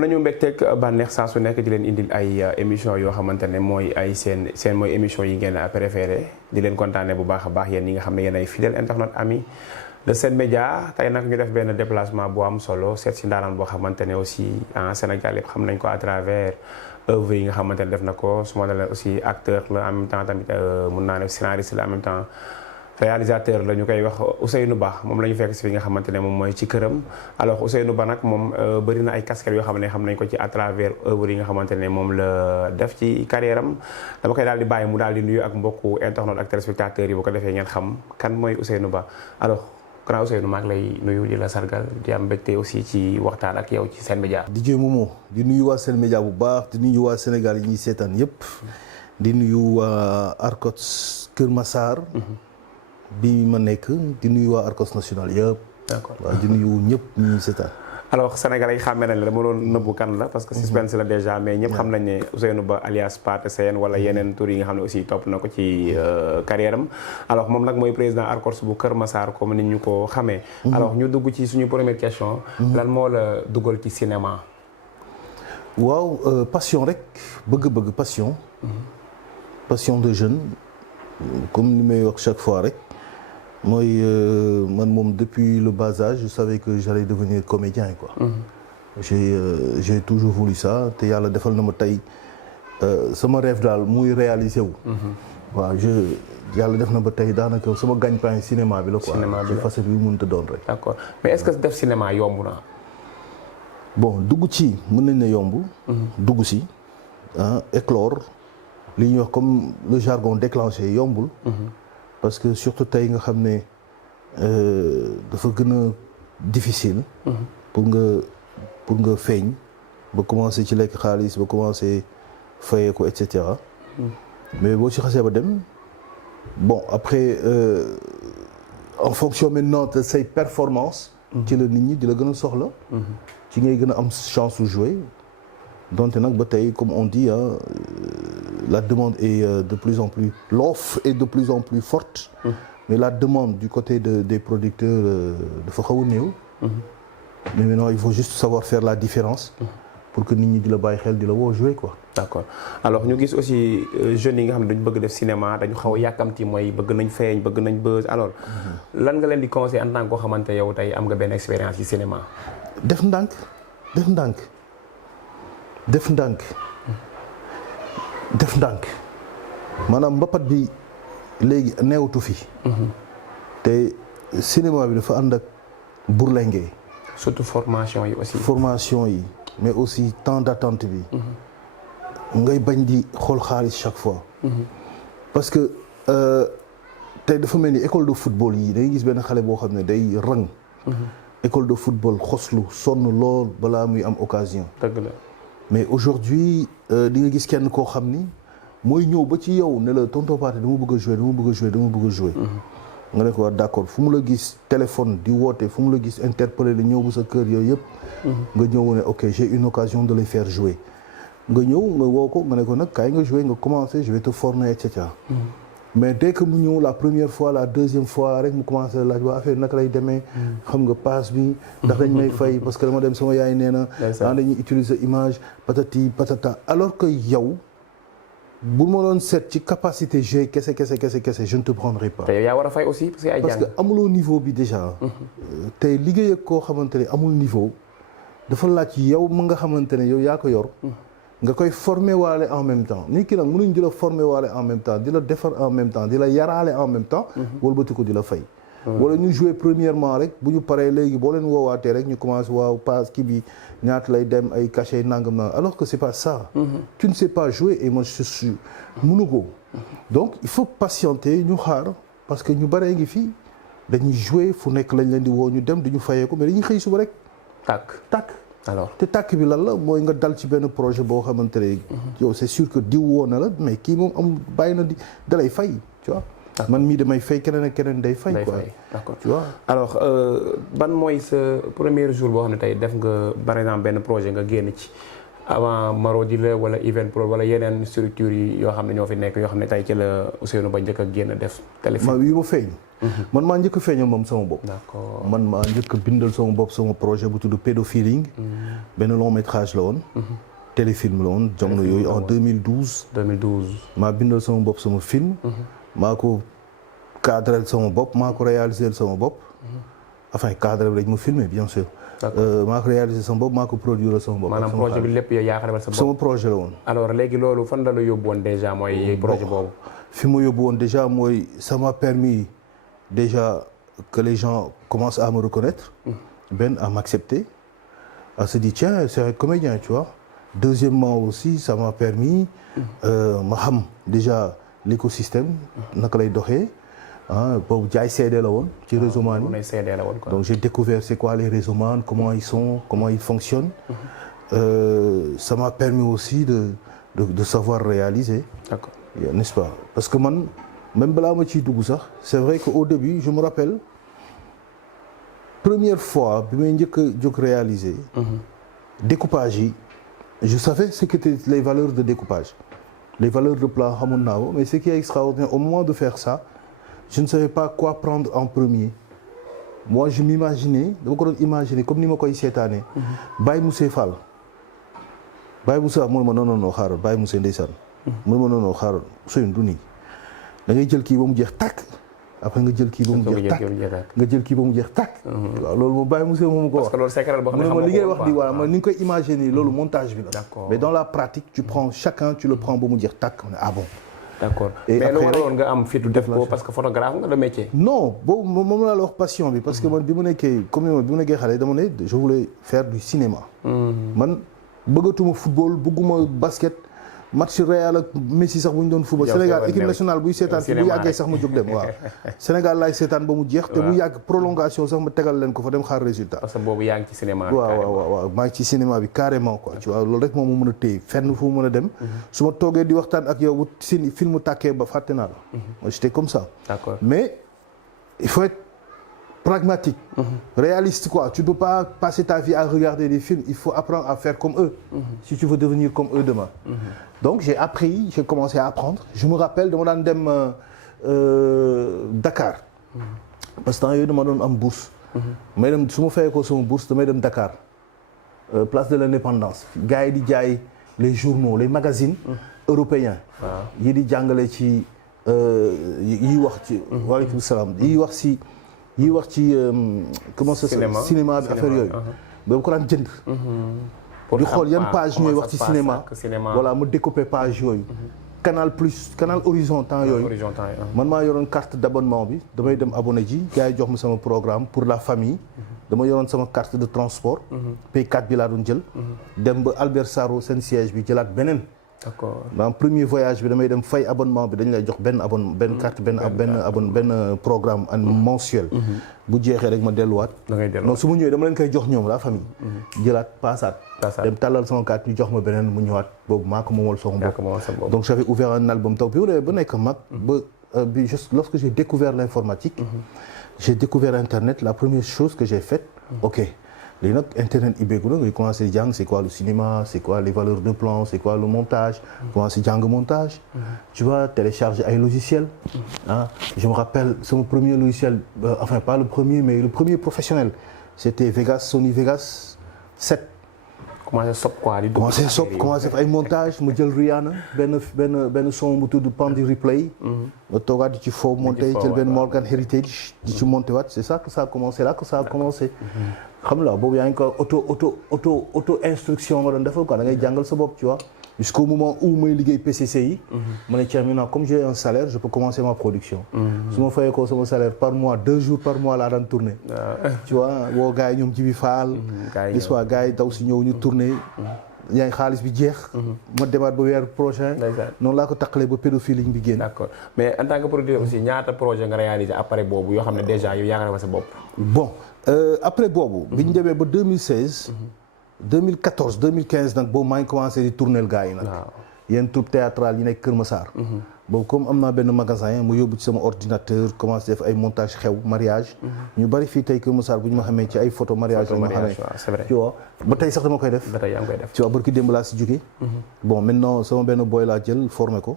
nañu mbégteeg bànneex saa su nekk di leen indil ay émission yoo xamante ne mooy ay seen mooy émission yi ngeen préféré di leen kontaane bu baax a baax yéen ñi nga xam ne yéen ay fidèle internet ami de Sen Média. Tey nag ñu def benn déplacement bu am solo seet si ndaanaan boo xamante ne aussi en Sénégal yëpp xam nañ ko à travers œuvre yi nga xamante ne def na ko su ma ne la aussi acteur la en même temps tamit mun naa ne scénariste la en même temps réalisateur la ñu koy wax Ousseynou Ba moom la ñu fekk si fi nga xamante ne moom mooy ci këram. alors Ousseynou Ba nag moom bëri na ay casquettes yoo xam ne xam nañ ko ci à travers œuvre yi nga xamante ne moom la def ci carrière am dama koy daal di bàyyi mu daal di nuyu ak mbokku internet ak téléspectateurs yi bu ko defee ngeen xam kan mooy Ousseynou Ba. alors grand Ousseynou maa ngi lay nuyu di la sargal di am mbégte aussi ci waxtaan ak yow ci Sen Média. DJ Momo di nuyu waa Sen Média bu baax di nuyu waa Sénégal yi ñuy seetaan yëpp di nuyu waa Arcos Kër Massar. bi ma nekk di nuyu waa Arcos national yëpp. d'accord waaw di nuyu ñëpp ñuy seetaan. alors Sénégalais yi xàmmee nañ la dama doon nëbbu kan la parce que suspense la déjà mais ñëpp xam nañ ne Ousseynou Ba alias Pathé Sène wala yeneen tur yi nga xam ne aussi topp na ko ci carrière am. alors moom nag mooy président Arcos bu Kër Massar comme ni ñu ko xamee. alors ñu dugg ci suñu première question. lan moo la dugal ci cinéma. waaw passion rek bëgg-bëgg passion. passion de jeune comme ni may wax chaque fois rek. mooy man moom depuis le bas âge je savais que j'allais devenir comédien quoi. J'ai toujours voulu ça te yàlla defal na ma tey sama rêve daal muy réalisé wu. waaw yàlla def na ba tey daanaka sama gagne-pain cinéma bi la quoi. cinéma bi la facette bi mënut a doon rek. d'accord mais est-ce que def cinéma yomb na. bon dugg ci mën nañ ne yomb. dugg si éclore li ñuy wax comme le jargon déclenché yombul. parce que surtout tey nga xam ne dafa gën a difficile. pour nga feeñ ba commencer ci lekk xaalis ba commencer fayee ko et cetera. mais boo ci xasee ba dem bon après en fonction maintenant de say performance ci la nit ñi di la gën a soxla. ci ngay gën a am chance su jouer. donte nag ba tey comme on dit la demande est de plus en plus l'offre est de plus en plus forte. mais la demande du côté des producteurs dafa xaw a néew. mais maintenant il faut juste savoir faire la différence. pour que nit ñi di la bàyyi xel di la woo jouer quoi. d'accord alors ñu gis aussi jeunes yi nga xam ne dañu bëgg def cinéma dañu xaw a yàkkamti mooy bëgg nañ feeñ bëgg nañ buzz alors lan nga leen di conseiller en tant que koo xamante yow tey am nga benn expérience ci cinéma. def ndànk def ndànk. def ndànk def ndànk maanaam mbapat bi léegi neewatu fi. te cinéma bi dafa ànd ak burlenge. surtout formation yi aussi. formation yi mais aussi temps d'attente bi. ngay bañ di xool xaalis chaque fois. parce que tey dafa mel ni école de football yi day gis benn xale boo xam ne day rang. école de football xoslu sonn lool balaa muy am occasion. dëgg la. mais aujourd'hui di nga gis kenn koo xam ni mooy ñëw ba ci yow ne la tonton Pathé dama bëgg a jouer dama bëgg a jouer dama bëgg a jouer. nga ne ko waa d'accord fu mu la gis téléphone di woote fu mu la gis interpellé la ñëw ba sa kër yooyu yëpp. nga ñëw ne ok j'ai une occasion de les faire jouer. nga ñëw nga woo ko nga ne ko nag kaay nga jouer nga commencer je vais te former et cetera. mais dès que mu ñëw la première fois la deuxième fois rek mu commencé laaj waa affaire naka lay demee. xam nga passe bi. ndax dañ may fay parce que dama dem sama yaay nee na. dañuy utiliser image patati patata alors que yow bu ma doon seet ci capacité G kese je ne te prendrai pas. te yow yaa war a fay aussi parce que ay jàng. parce que amuloo niveau bi déjà. te liggéey ak koo xamante ne amul niveau dafa laaj yow mu nga xamante ne yow yaa ko yor. nga koy former waale en même temps nit ki nag mënuñ di la former waale en même temps di la defar en même temps di la yaraale en même temps. wëlbati ko di la fay. wala ñu jouer premièrement rek bu ñu paree léegi boo leen woowaatee rek ñu commencé waaw passe kii bi ñaata lay dem ay cachet nangam na alors que c'est pas ça. tu ne sais pas jouer et moi je suis mënu ko. donc il faut patienter ñu xaar parce que ñu baree ngi fii dañuy jouer fu nekk lañ leen di woo ñu dem du ñu fayee ko mais dañuy xëy suba rek. tàkk. alors te tàkk bi lan la mooy nga dal ci benn projet boo xamante ne yow c'est sûr que diw woon na la mais kii moom am bàyyi na di dalay fay tu vois. man mii damay fay keneen ak keneen day fay quoi. d'accord tu vois. alors ban mooy sa premier jour boo xam ne tey def nga par exemple benn projet nga génn ci avant Marodi la wala Evenprod wala yeneen structures yi yoo xam ne ñoo fi nekk yoo xam ne tey ci la Ousseynou Ba njëkk a génn def téléfilm. ma yi ma feeñ. man maa njëkk a feeñal moom sama bopp. d'accord man maa njëkk a bindal sama bopp sama projet bu tudd Pédophiling. benn long métrage la woon. téléfilm la woon jamono yooyu en 2012. 2012. maa bindal sama bopp sama film. maa ko cadrel sama bopp maa ko réalisé sama bopp. enfin cadre bi lañ ma filmé bien sûr. maa ko réalisé sama bopp maa ko produire sama bopp. maanaam projet bi lépp yow yaa ko defal sa bopp. sama projet la woon. alors léegi loolu fan la yóbbu woon déjà mooy projet boobu. fi ma yóbbu woon déjà mooy ça m'a permis déjà que les gens commencent à me reconnaître. Ben à m'accepter. À se dire tiens c'est un comédien tu vois. Deuxièmement aussi ça m'a permis ma xam déjà l'écosystème naka lay doxee. ah boobu jaay CD la woon ci réseauman yi donc j'ai découvert c'est quoi les réseauman comment ils sont comment ils fonctionnent. Ça m'a permis aussi de savoir réaliser. D'accord. N'est-ce pas parce que man même balaa ma ciy dugg sax c'est vrai que au début je me rappelle première fois bi may njëkk a jóg réaliser. découpage yi je savais ce qu'étaient les valeurs de découpage les valeurs de plan xamoon naa ko mais ce qui est extraordinaire au moment de faire ça. Je ne savais pas quoi prendre en premier. Moi, je m'imaginais, dama ko doon imaginer comme ni ma koy seetaanee. Baye Moussa Fall. Baye Moussa mu ne ma non xaaral Baye Moussa ndeysaan. mu ne ma non xaaral Ousseynou du nii. da ngay jël kii ba mu jeex tàkk. après nga jël kii ba mu jeex tàkk nga jël kii ba mu jeex tàkk. waaw loolu moom Baye Moussa moom ko wax. parce que loolu secret boo xam ne mu ne ma li ngay wax di waaw ni nga koy imaginer loolu montage bi la. D'accord. Mais dans la pratique tu prends chacun tu le prends ba mu jeex tàkk ah bon. D'accord et mais lu après waroon nga am fitu def ko parce que photographe nga le métier. non boobu moom laa la wax passion bi parce que man bi mu nekkee comme bi mu nekkee xale dama ne je voulais faire du cinéma. man bëggatuma football bëgguma basket match Real ak Messi sax bu ñu doon football. Sénégal équipe nationale buy seetaan bu yàggee sax ma jóg dem waaw. Sénégal laay seetaan ba mu jeex. te bu yàgg prolongation sax ma tegal leen ko fa dem xaar résultat. parce que boobu yaa ngi ci cinéma bi. waaw maa ngi ci cinéma bi carrément quoi tu vois loolu rek moom mu mën a téye fenn fu mu mën a dem. su ma toogee di waxtaan ak yow bu film tàkkee ba fàtte naa la. moi j'étais comme ça. D'accord. Mais il faut être pragmatique, réaliste quoi. Tu ne peux pas passer ta vie à regarder des films. Il faut apprendre à faire comme eux si tu veux devenir comme eux demain. Donc j'ai appris, j'ai commencé à apprendre. Je me rappelle dama daan dem Dakar. parce que temps yooyu dama doon am bourse. may dem su ma fayee ko sama bourse damay dem Dakar. Place de l'Indépendance. gars yi di jaay les journaux les magazines européens. yi di jàngale ci yi wax ci. waaleykum salaam yi wax ci comment ça s'appelle cinéma bi affaire yooyu. ba ko daan jënd. di xool yan page ñooy wax ci cinéma. voilà mu découper page yooyu. Canal Plus Canal Horizon temps yooyu. man maa yoroon carte d'abonnement bi damay dem abonné ji gars yi jox ma sama programme pour la famille. dama yoroon sama carte de transport. P4 bi laa doon jël. dem ba Albert Sarraut seen siège bi jëlaat beneen. D'accord. dans premier voyage bi damay dem fay abonnement bi dañ lay jox benn carte benn programme mensuel. bu jeexee rek ma delluwaat. non su ma ñëwee dama leen koy jox ñoom la famille. jëlaat paasaat. dem tàllal sama carte ñu jox ma beneen mu ñëwaat boobu maa ko moomal sama bopp. donc j'avais ouvert un album taw bi ba nekk mag. bi juste lorsque j'ai découvert l'informatique. j'ai découvert Internet la première chose que j'ai faite. ok. léegi nag internet ibbeeku na ngay commencé jàng c'est quoi le cinéma c'est quoi les valeurs de plan c'est quoi le montage commencé jàng montage tu vas télécharger ay logiciels je me rappelle sama premier logiciel enfin pas le premier mais le premier professionnel c'était Vegas Sony Vegas 7 commencé def ay montage ma jël Rihanna benn son bu tudd Pandy Replay nga toogaat di ci foo monté jël benn Morgan Heritage di ci monté waat c'est ça que ça a commencé là que ça a commencé xam nga boobu yaa ngi ko auto instruction nga doon defal quoi da ngay jàngal sa bopp tu vois jusqu'au moment où may liggéey PCC yi ma ne tiens maintenant comme j'ai un salaire je peux commencer ma production su ma fayee ko sama salaire par mois 2 jours par mois laa daan tourner tu vois woo gars yi ñoom Jibi Fall gis waa gars yi daw si ñëw ñu tourner yaa ngi xaalis bi jeex ma demaat ba weer prochain noonu laa ko taqalee ba pédophilie bi génn. D'accord mais en tant que producteur aussi ñaata projet nga réalisé après boobu yoo xam ne déjà yow yaa nga defal sa bopp. bon après boobu bi ñu demee ba 2016 2014 2015 nag boobu maa ngi commencé di tourner gars yi nag yenn troupe théâtrale yi nekk Kër Massar bon comme am naa benn magasin mu yóbbu ci sama ordinateur commencé def ay montage xew mariage. ñu bari fii tey Kër Massar bu ñu ma xamee ci ay photo mariage. photo ma mariage xamee waaw c'est vrai. tu vois ba tey sax dama koy def. ba tey yaa ngi koy def. tu vois barki démb laa si jógee. bon maintenant sama benn boy laa jël formé ko.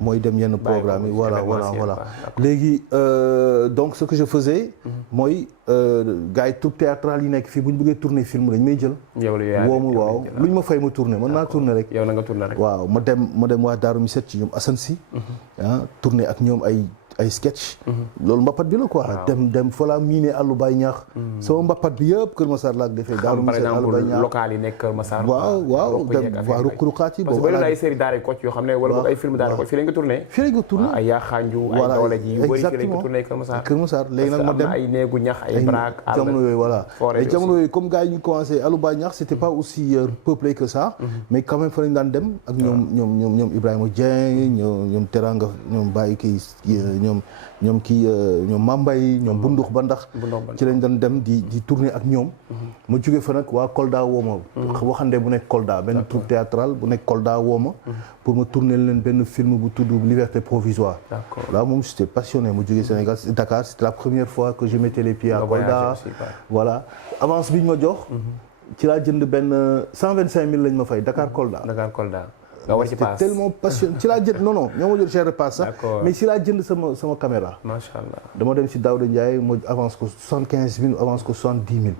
mooy dem yenn programme yi voilà. léegi donc ce que je faisais. mooy gars yi troupe théâtrale yi nekk fii bu ñu bëggee tourner film dañ may jël. woo ma waaw lu ñu ma fay ma tourner mën naa tourner rek. yow na nga tourner rek. waaw ma dem waa Darou Misset ci ñoom Assane Sy. tourner ak ñoom ay sketch. loolu mbapat bi la quoi. dem fa la miine àllu bay ñaax. sama mbapat bi yëpp Kër Massar laa ko defee. Darou Misset àllu bay ñaax local yi nekk Kër Massar. waaw dem waa ruqaat yi. parce que bëri na ay série daara Kocc yoo xam ne wala ay film daara Kocc fii lañ ko tourné. fii lañ ko tourné ay Yaxanju ay doole ji yu bëri fii lañ ko tourné Kër Massar. Kër Massar léegi nag ma dem ay néegu ñax ay braak jamono yooyu voilà et jamono yooyu comme gars yi ñu commencé àllu bay ñaax c'était pas aussi peuplé que ça. mais quand même fa lañ daan dem ak ñoom Ibrahima Dieng ñoom Teranga ñoom Baye kii ñoom Mambay ñoom Bundux ba ndax ci lañ doon dem di tourner ak ñoom ma jóge fa nag waa Kolda wooma waxande bu nekk Kolda benn troupe théâtrale bu nekk Kolda wooma pour ma tourner leen benn film bu tudd Liberté provisoire là moom j'étais passionné ma jóge Sénégal Dakar c'était la première fois que je mettais les pieds à Kolda voilà avance bi ñu ma jox ci laa jënd benn 125 000 lañ ma fay Dakar Kolda nga war ci paas tellement passionné ci laa jënd non ñoo ma jël cher paas sax mais ci laa jënd sama caméra. macha allah dama dem si Daouda Ndiaye moo avance ko 75 000 avance ko 70 000.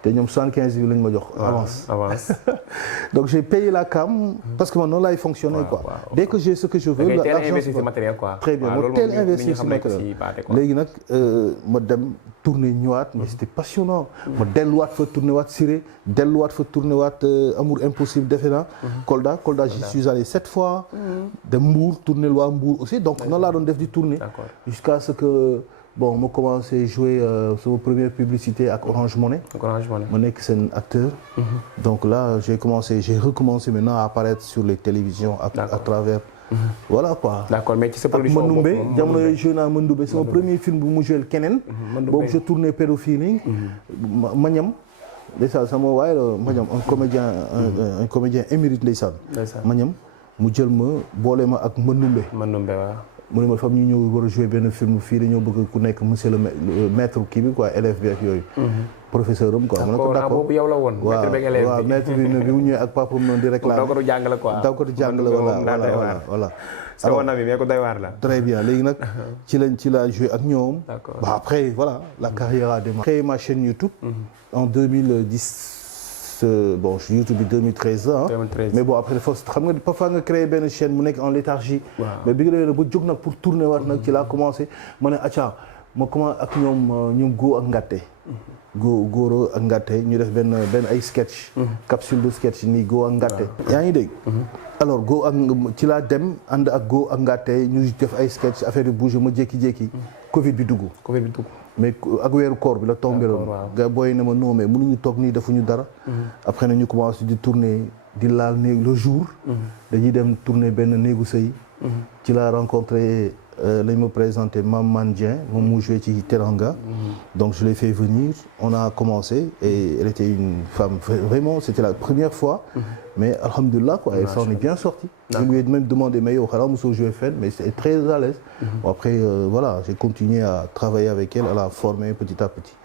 te ñoom 75 000 lañ ma jox avance. donc j'ai payé la cam. parce que man noonu laay fonctionner quoi. dès que j'ai ce que je veux. da ngay teel investir ci matériel quoi. très bien ma teel investir ci matériel léegi nag ma dem tourner ñëwaat mais c'était passionnant. ma delluwaat fa tourner waat Siré delluwaat fa tourner waat Amour impossible defe naa. Kolda j'y suis allé 7 fois. dem Mbour tourner waa Mbour aussi donc noonu laa doon def di tourner. jusqu'à ce que. bon ma commencé jouer sama première publicité ak Orange Money. ma nekk seen acteur. donc là j'ai recommencé maintenant à apparaître sur les télévisions à travers. voilà quoi. d'accord mais ci sa production boobu Mandoumbe jamono yooyu joué naa Mandoumbe sama premier film bu mu joué keneen. boobu je tournais pédophilie. Mañam ndeysaan sama waay la Mañam un comédien émérite ndeysaan. Mañam mu jël ma boole ma ak Mandoumbe. waaw. mu ne ma fam ñu ñëw war a jouer benn film fii dañoo bëgg ku nekk monsieur le maître kii bi quoi élève bi ak yooyu. professeur am quoi. d'accord boobu yow la woon. maître beeg élève bi waaw maître bi bi mu ñëwee ak papam noonu di réclamer. daw ko du jàng la quoi. daw ko du jàng la voilà. c'est mon ami mais ko doy waar la. très bien léegi nag ci la joué ak ñoom. d'accord après voilà la carrière a démarré. créé ma chaîne YouTube. en 2010. bon YouTube bi 2013 la mais bon après dafa xam nga parfois nga créé benn chaîne mu nekk en léthargie. mais bi nga demee ba jóg nag pour tourner waat nag ci laa commencé ma ne acca ma commencé ak ñoom Go ak Ngatte. Goro ak Ngatte ñu def benn ay sketch. capsule de sketch nii Go ak Ngatte. yaa ngi dégg. alors Go ak ci laa dem ànd ak Go ak Ngatte ñu def ay sketch affaire yu bouge ma jékki-jékki. Covid bi dugg. mais ak weeru koor bi la tombé loon nga booy ne ma non mais mënuñu toog nii defuñu dara. après nañu commencé di tourner di laal néeg le jour. dañuy dem tourner benn néegu sëy. ci laa rencontré lañ ma présenté Mame Man Dieng moom mu joué ci Teranga. donc je l'ai fait venir on a commencé et elle était une femme vraiment c'était la première fois. mais alhamdoulilah quoi elle s'en est bien sortie. je lui ai même demandé mais yow xanaa mosoo joué fenn mais c'était très à l'aise. bon après voilà j'ai continué à travailler avec elle à la former petit à petit.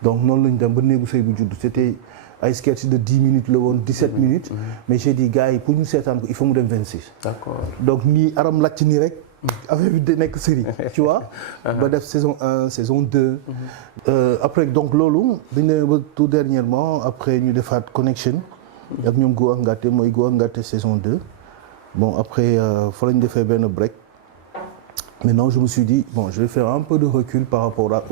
donc noonu lañ dem ba néegu sëy bu judd c'était ay sketch de 10 minutes la woon 17 minutes. mais j'ai dit gars yi pour ñu seetaan ko il faut mu dem 26. d'accord donc nii aram lacc nii rek. affaire bi di nekk série tu vois. ba def saison 1 saison 2. après donc loolu dañ ne ba tout dernièrement après ñu defaat connection. ak ñoom Go ak Ngatte mooy Go ak Ngatte saison 2. bon après fa lañ defee benn break. maintenant je me suis dit bon je vais faire un peu de recul par rapport à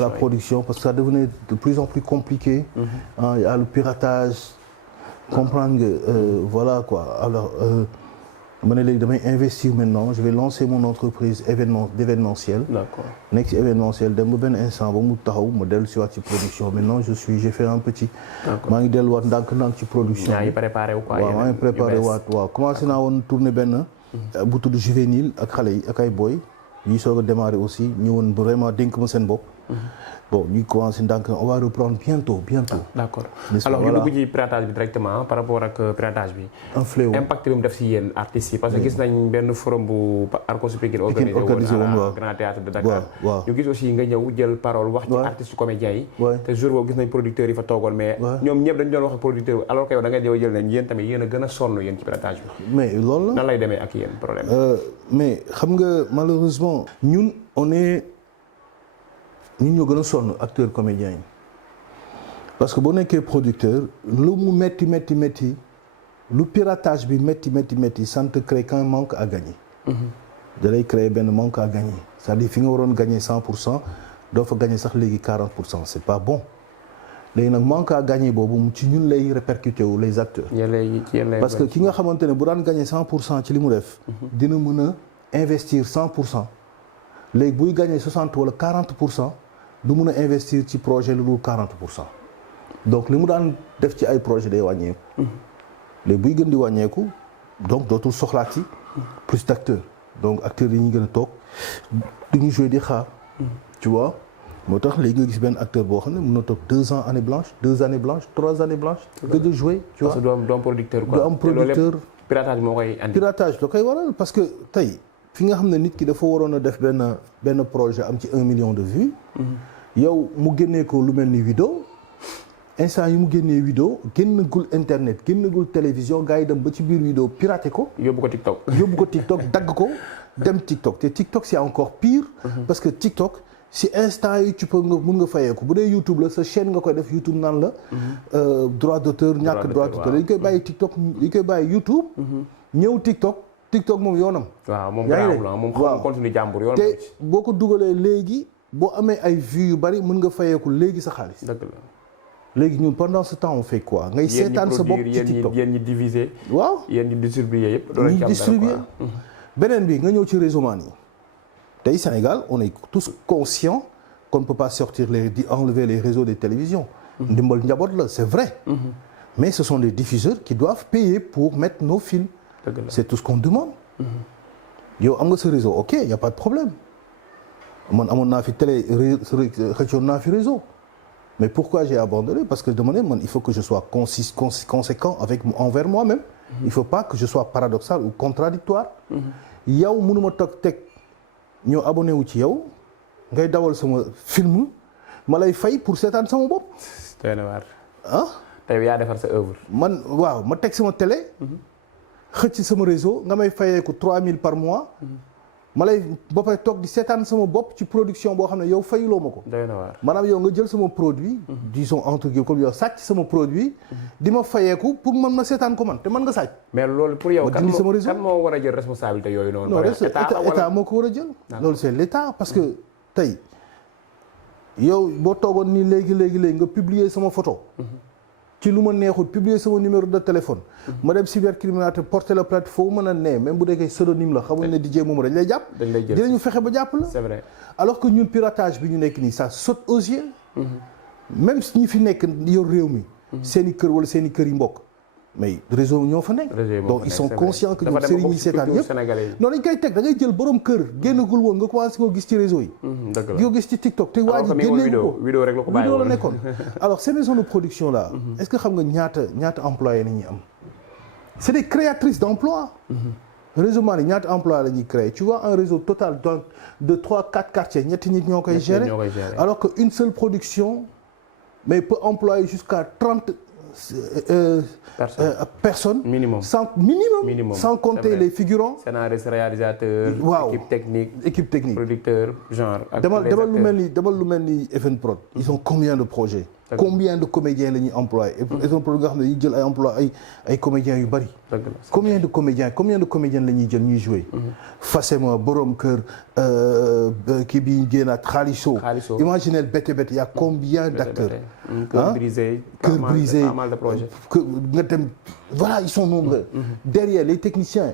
la production parce que ça devenait de plus en plus compliqué. Il y a le piratage. comprendre que voilà quoi alors. ma ne léegi damay investir maintenant je vais lancer mon entreprise d'événementiel. d'accord nekk ci événementiel dem ba benn instant ba mu taxaw ma dellu si waat ci production maintenant j'ai fait un petit. maa ngi delluwaat ndànk ci production. yaa ngi préparé wu quoi waaw maa ngi préparé waat waaw commencé naa woon tourner benn. bu tudd juvénile ak xale yi ak ay boy yi soog a démarrer aussi ñëwoon vraiment dénk ma seen bopp. bon ñu commencé ndànk on va reprendre bientôt. d'accord N'est-ce pas, alors ñu voilà. dugg ci piratage bi directement par rapport ak piratage bi. un fléau. impact bi mu def si yéen artistes yi parce que gis nañ benn forum bu Arcos Pikine organisé woon à Grand Théâtre de Dakar. waaw ñu gis aussi nga ñëw jël parole wax ci artistes comédiens yi. te jour boobu gis nañ producteurs yi fa toogoon mais. ñoom ñëpp dañu doon wax ak producteurs yi alors que yow da ngay jël nañ yéen tamit yéen a gën a sonn yéen ci piratage bi. mais loolu la nan lay demee ak yéen problème. mais xam nga malheureusement ñun ñun ñoo gën a sonn acteurs comédiens yi parce que boo nekkee producteur lu mu métti lu piratage bi métti ça ne te crée qu'un manque à gagner. da lay créer benn manque à gagner c'est-à-dire fi nga waroon gagner 100% doo fa gagner sax léegi 40% c'est pas bon léegi nag manque à gagner boobu ci ñun lay répercuté wu les acteurs. parce que ki nga xamante ne bu daan gagner 100% ci li mu def. dina mën a investir 100%. léegi buy gagner 60 wala 40% du mun a investir ci projet lu dul 40%. donc li mu daan def ci ay projet day wàññeeku. léegi buy gën di wàññeeku donc dootul soxlaati plus d'acteurs donc acteurs yi ñu gën a toog du ñu jouer di xaar. tu vois moo tax léegi nga gis benn acteur boo xam ne mën na toog 2 ans année blanche 2 années blanches 3 années blanches. gëj a jouer tu vois parce que du am producteur quoi. du am producteur piratage moo koy andi. piratage da koy waral parce que tey fi nga xam ne nit ki dafa waroon a def benn projet am ci 1 million de vues. yow mu génnee ko lu mel ni vidéo instant yi mu génnee vidéo génnagul internet génnagul télévision gars yi dem ba ci biir vidéo piraté ko. yóbbu ko TikTok dagg ko dem TikTok te TikTok c'est encore pire. parce que TikTok si instant yi tu peux mun nga fayeeku bu dee YouTube la sa chaîne nga koy def YouTube naan la. droit d'auteur ñàkk droit d'auteur dañ koy bàyyi TikTok dañ koy bàyyi YouTube. ñëw TikTok moom yoonam. waaw moom garaawul moom xam continue jàmbur yoonam. te boo ko dugalee léegi boo amee ay vues yu bari mën nga fayeeku léegi sa xaalis. dëgg la. léegi ñun pendant ce temps on fait quoi ngay seetaan sa bopp ci TikTok yéen ñi diviser. waaw yéen ñi distribuer yëpp. ñi distribuer beneen bi nga ñëw ci réseauman yi tey Sénégal on est tous conscients qu'on ne peut pas sortir enlever les réseaux des télévisions. ndimbal njaboot la c'est vrai. mais ce sont les diffuseurs qui doivent payer pour mettre nos films. c'est tout ce qu'on demande. yow am nga sa réseau ok y a pas de problème man amoon naa fi télé xëccoon naa fi réseau. mais pourquoi j'ai abandonné parce que dama ne man il faut que je sois conséquent envers moi-même. il faut pas que je sois paradoxal ou contradictoire yow mënuma toog teg ñoo abonné wu ci yow ngay dawal sama film ma lay fay pour seetaan sama bopp. doy na waar. tey yaa defar sa œuvre. man waaw ma teg sama télé. xëcc sama réseau nga may fayeeku 3000 par mois. ma lay ba pare toog di seetaan sama bopp ci production boo xam ne yow fayuloo ma ko. doy na waar. maanaam yow nga jël sama produit. disons entre guillemets comme yow sàcc sama produit. di ma fayeeku pour man ma seetaan ko man te man nga sàcc. mais loolu pour yow kan moo war a jël responsabilité yooyu noonu. non état moo ko war a jël. loolu c'est l'état parce que tey yow boo toogoon nii léegi nga publier sama photo. ci lu ma neexul publier sama numéro de téléphone. ma dem cybercriminalité porter la plainte foo mën a ne même bu dee pseudonyme la xamuñ ne DJ moom dañ lay jàpp. dinañu fexe ba jàpp la. c'est vrai. alors que ñun piratage bi ñu nekk nii ça saute aux yeux. même ñi fi nekk yor réew mi. seen i kër wala seen i kër yi mbokk. mais réseau ñoo fa nekk. donc ils sont conscients que ñun sëriñ ñi seetaan yëpp non dañ koy teg da ngay jël borom kër génnagul woon nga commencé koo gis ci réseau yi. di ko gis ci TikTok te waa ji génneegu ko vidéo la nekkoon. alors ces maisons de production là. est-ce que xam nga ñaata employés la ñuy am. c'est des créatrices d'emploi. réseau man yi ñaata emploi la ñuy créer tu vois un réseau total de 3-4 quartiers ñetti nit ñoo koy gérer alors que une seule production mais peut employer jusqu'à 30 personnes minimum sans compter les figurants scénaristes réalisateurs équipe technique producteur genre demal lu mel ni Evenprod ils ont combien de projets combien de comédiens la ñuy employé Evenprod nga xam ne yi jël ay emploi ay comédiens yu bari combien de comédiens la ñuy jël ñuy jouer Fassema borom kër kii bi génnaat Khalisso imaginez Bété Bété y a combien d'acteurs Cœur brisé pas mal de projets nga dem voilà ils sont nombreux derrière les techniciens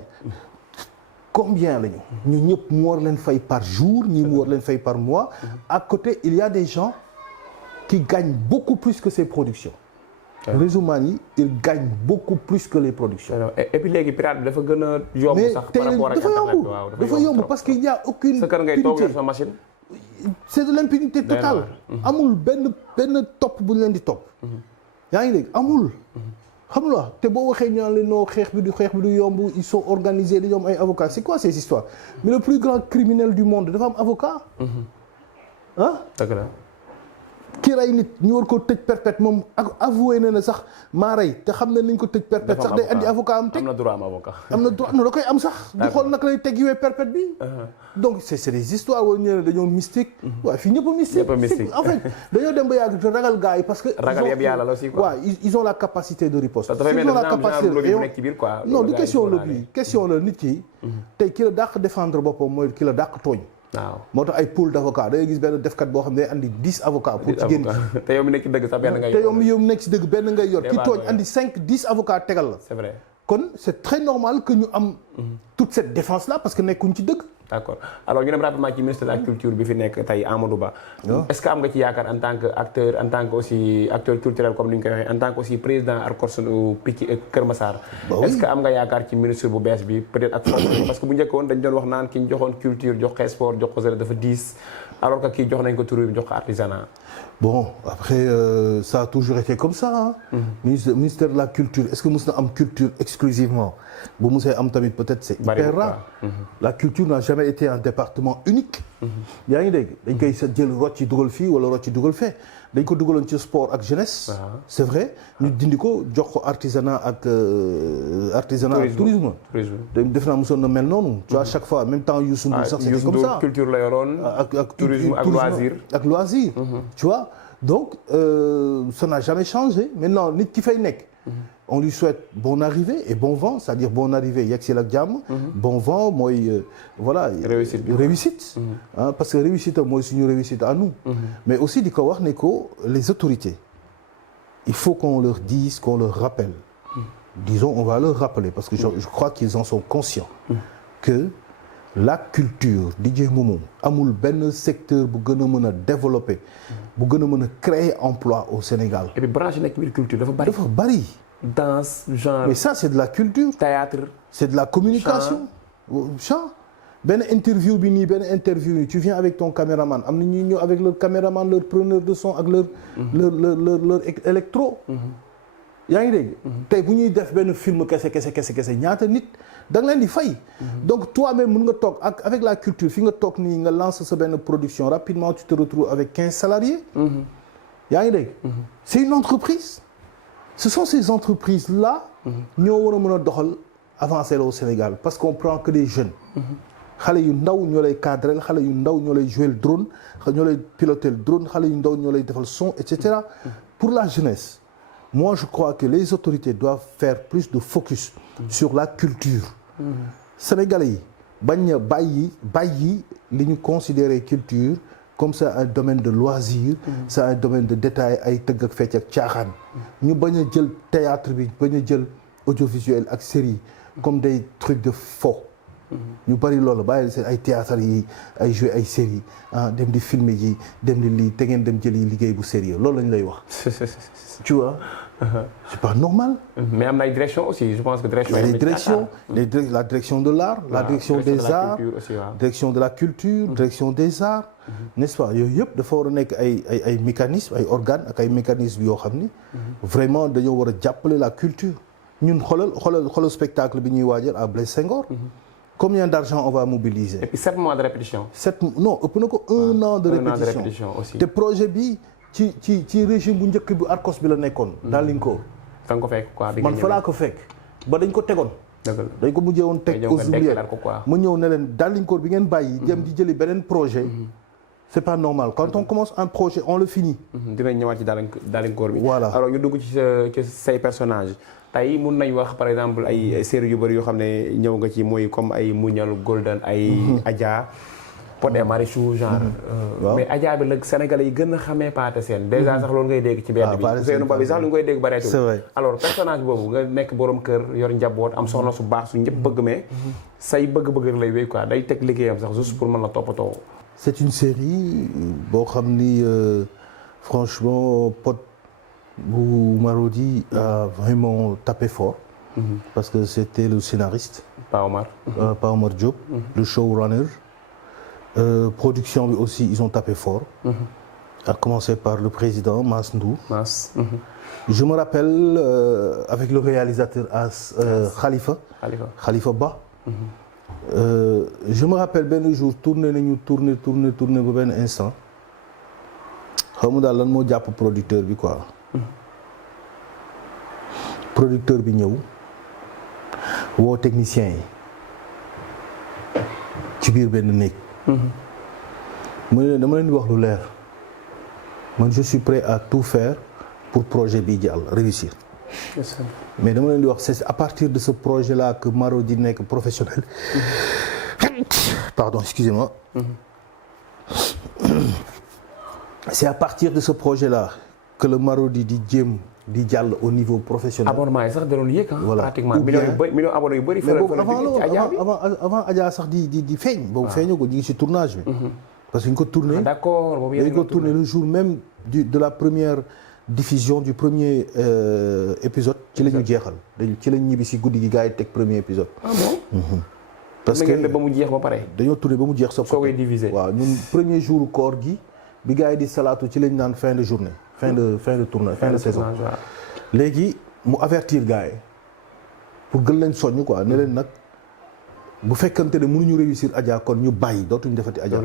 combien lañu ñu ñëpp mu war leen fay par jour ñi mu war leen fay par mois à côté il y a des gens qui gagnent beaucoup plus que ces productions. réseau man yi il gagne beaucoup plus que les productions. et puis léegi pirate bi dafa gën a yomb sax par rapport ak internet dafa yomb parce qu'il y a aucune sa kër ngay toog yor sa machine c'est de l'impunité totale. amul benn topp bu ñu leen di topp. yaa ngi dégg amul. xam nga te boo waxee ñu naan leen non xeex bi du yomb ils sont organisés dañoo am ay avocats c'est quoi ces histoires mais le plus grand criminel du monde dafa am avocat. ah. dëgg la. ki rey nit ñu war ko tëj perpète moom avoué na sax maa rey te xam na nañ ko tëj perpète sax day andi avocat am teg. am na droit am avocat. am na droit non da koy am sax. di xool naka lay teg yuwee perpète bi. donc c'est des histoires wala ñu ne dañoo mystique. waaye fii ñëpp a mystique. en fait dañoo dem ba yàgg te ragal gars yi parce que. ragal yëpp yàlla la aussi quoi. waaw ils ont la capacité de riposte. ils ont la capacité de non du question lobby question la nit ki. tey ki la dàq défendre boppam mooy ki la dàq tooñ. waaw moo tax ay pool d'avocats da ngay gis benn defkat boo xam ne day andi 10 avocats. pour ci génn te yow mi nekk ci dëgg sax benn ngay yor te yow mi nekk ci dëgg benn ngay yor. ki tooñ andi 5-10 avocats tegal la. c'est vrai kon c'est très normal que ñu am. toute cette défense là parce que nekkuñ ci dëgg. d'accord alors ñu dem rapidement ci ministre de la culture bi fi nekk tey Amadou Ba. est-ce que am nga ci yaakaar en tant que acteur en tant que aussi acteur culturel comme ni ñu koy waxee en tant que aussi président ARCOS Picc Kër Massar. est-ce que am nga yaakaar ci ministre bu bees bi peut-être ak fonds parce que bu njëkkoon dañ doon wax naan ki ñu joxoon culture jox ko sport jox ko dafa diis alors que kii jox nañ ko tourisme jox ko artisanat. bon après ça a toujours été comme ça ministère de la culture est-ce que mos na am culture exclusivement bu mosee am tamit peut-être c'est hyper rare la culture n'a jamais été un département unique yaa ngi dégg dañ koy jël rocc ci dugal fii wala rocc ci dugal fee dañ ko dugaloon ci sport ak jeunesse c'est vrai ñu dindi ko jox ko artisanat ak tourisme def naa mosoon na mel noonu tu vois chaque fois même temps Youssou Ndour sax c'était comme ça culture la yoroon ak tourisme ak loisir tu vois donc ça n'a jamais changé maintenant nit ki fay nekk on lui souhaite bonne arrivée et bon vent c'est-à-dire bonne arrivée yegsil ak jàmm bon vent mooy voilà réussite parce que réussite mooy suñu réussite à nous mais aussi di ko wax ne ko les autorités il faut qu'on leur dise qu'on leur rappelle disons on va leur rappeler parce que je crois qu'ils en sont conscients que la culture DJ Momo amul benn secteur bu gën a mën a développer bu gën a mën a créer emploi au Sénégal et puis branche nekk biir culture dafa bari danse genre mais ça c'est de la culture théâtre c'est de la communication chant benn interview bi nii benn interview nii tu viens avec ton caméraman am na ñuy ñëw avec leur caméraman leur preneur de son ak leur électro yaa ngi dégg tey bu ñuy def benn film kese ñaata nit da nga leen di fay donc toi-même mën nga toog avec la culture fi nga toog nii nga lancer sa benn production rapidement tu te retrouves avec 15 salariés yaa ngi dégg c'est une entreprise ce sont ces entreprises-là ñoo war a mën a doxal avancer au Sénégal parce qu'on prend que des jeunes xale yu ndaw ñoo lay cadrer xale yu ndaw ñoo lay jouer le drone ñoo lay piloter le drone xale yu ndaw ñoo lay defal son etc. Pour la jeunesse moi je crois que les autorités doivent faire plus de focus sur la culture sénégalais yi bañ a bàyyi li ñu considérer culture comme c'est un domaine de loisir c'est un domaine de détail ay tëgg ak fecc ak caaxaan ñu bañ a jël théâtre bi bañ a jël audiovisuel ak série comme des trucs de faux ñu bari loolu bàyyi seen ay théâtre yi ay jouer ay série dem di filmer ji dem di lii te ngeen dem jëli liggéey bu sérieux loolu lañ lay wax tu vois c'est pas normal mais am na ay direction aussi je pense que direction la direction de l'art la direction des arts direction de la culture direction des arts n'est-ce pas yooyu yëpp dafa war a nekk ay mécanismes ay organes ak ay mécanismes yoo xam ni vraiment dañoo war a jàppale la culture ñun xoolal spectacle bi ñuy waajal à Blaise Senghor combien d'argent on va mobiliser. Et puis 7 mois de répétition. Non ëpp na ko 1 an de répétition aussi. te projet bi ci régime bu njëkk bi ARCOS bi la nekkoon. dans Linko. da nga ko fekk quoi man fa laa ko fekk ba dañ ko tegoon. dañ ko mujjee woon teg aux oubliettes ma ñëw ne leen dans Linko bi ngeen bàyyi. dem di jëli beneen projet. c'est pas normal quand on commence un projet on le finit. dinañ ñëwaat ci dans Linko bi. voilà alors ñu dugg ci say personnages. tey mun nañ wax par exemple ay séries yu bëri yoo xam ne ñëw nga ci mooy comme ay Muñal Golden ay Adja Pod et Marichou genre mais Adja bi la Sénégalais yi gën a xamee Pathé Sène déjà sax loolu ngay dégg ci benn bi Ousseynou Ba bi sax lu ngay dégg bareetul c'est vrai alors personnage boobu nga nekk borom kër yor njaboot am soxna su baax su ñëpp bëgg mais say bëgg-bëgg lay wéy quoi day teg liggéeyam sax juste pour mën la toppatoo c'est une série boo xam ni franchement Pod bu Marodi a vraiment tapé fort parce que c'était le scénariste Pa Omar Diop le showrunner production bi aussi ils ont tapé fort. À commencer par le président Mass Ndour. Je me rappelle avec le réalisateur Khalifa Ba. Je me rappelle benn jour tourné ba benn instant xaw ma daal lan moo jàpp producteur bi quoi. Producteur bi ñëw woo technicien yi ci biir benn néeg. mu ne dama leen di wax lu leer man je suis prêt à tout faire pour projet bi jàll réussir. mais dama leen di wax c'est à partir de ce projet là que Marodi nekk professionnel. Pardon, excusez-moi. C'est à partir de ce projet là que le Marodi di jéem di jàll au niveau professionnel. abonnement yi sax da doon yéeg voilà pratiquement millions abonné yu bëri. mais boobu avant Adja sax di feeñ. boobu feeñoo ko ñu ngi ci tournage bi. parce que ñu ko tourné. d'accord boobu yéen ko tourné le jour même de la première diffusion du premier épisode. ci la ñu jeexal ci la ñu ñibbi si guddi gi gars yi teg premier épisode. ah bon. parce que ba mu jeex ba pare. dañoo tourné ba mu jeex. soo koy diviser waaw ñun premier jour koor gi bi gars yi di salaatu ci lañ naan fin de journée. fin de tournage fin de saison. léegi mu avertir gars yi pour gën leen soññ quoi ne leen nag bu fekkante ne mënuñu réussir Adja kon ñu bàyyi dootuñu defati Adja.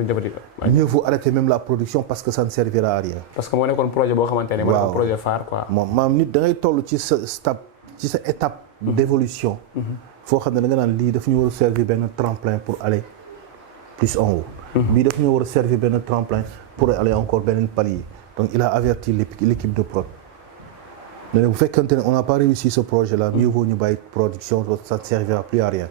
mieux vaut arrêter même la production parce que ça ne servira à rien. parce que moo nekkoon projet boo xamante ne. moo nekkoon projet phare quoi. moom maam nit da ngay toll ci sa étape d'évolution. foo xam ne da nga naan lii daf ñu war a servir benn tremplin pour aller plus en haut. bii daf ñu war a servir benn tremplin pour aller encore beneen palier. donc il a averti l'équipe de prod. mais bu fekkante ne on n'a pas réussi ce projet là mieux vaut ñu bàyyi production ça ne servira plus à rien.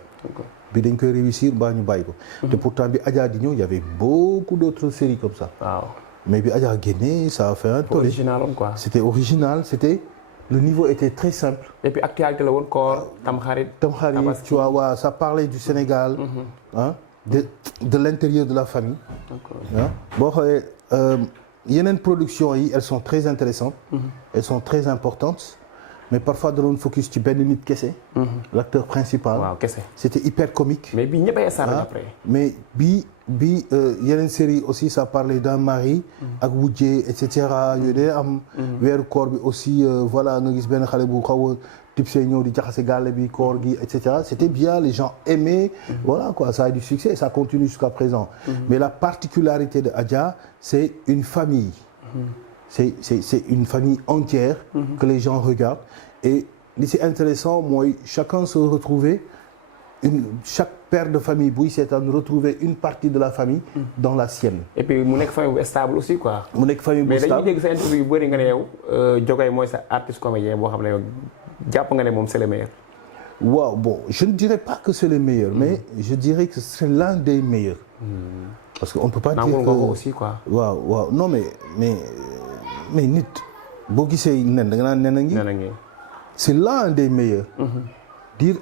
bi dañ koy réussir mbaa ñu bàyyi ko. te pourtant bi Adja di ñëw y avait beaucoup d'autres séries comme ça. waaw mais bi Adja génnee ça a fait un tollé. original quoi. c'était original le niveau était très simple. et puis actualité la woon koor Tamxarit. tu vois waaw ça parlait du Sénégal. de l'intérieur de la famille. boo xoolee yeneen production yi elles sont très intéressantes. elles sont très importantes. mais parfois da doon focus ci benn nit kese. l'acteur principal. waaw kese. c'était hyper comique. mais bii ñëpp ay sàrdi après. mais bii yeneen série aussi ça parlait d'un mari. ak wujje et cetera yooyu day am. weeru koor bi aussi voilà nga gis benn xale bu xaw a tipsee ñëw di jaxase gàlle bi koor gi et cetera c'était bien les gens aimaient. voilà quoi ça a du succès et ça continue jusqu'à présent. mais la particularité de Adja c'est une famille. c'est une famille entière. que les gens regardent et li c'est intéressant mooy chacun se retrouver chaque père de famille buy seetaan retrouver une partie de la famille dans la sienne. et puis mu nekk famille bu stable aussi quoi. mu nekk famille bu stable mais dañuy dégg sa interview yu bëri nga ne yow Jogay mooy sa artiste comédien boo xam ne yow jàpp nga ne moom c'est le meilleur. waaw bon je ne dirais pas que c'est le meilleur. mais je dirais que c'est l'un des meilleurs. parce que on peut pas dire que nga ko aussi quoi. waaw non mais nit boo gisee nen da nga naan nen a ngi. c'est l'un des meilleurs. dire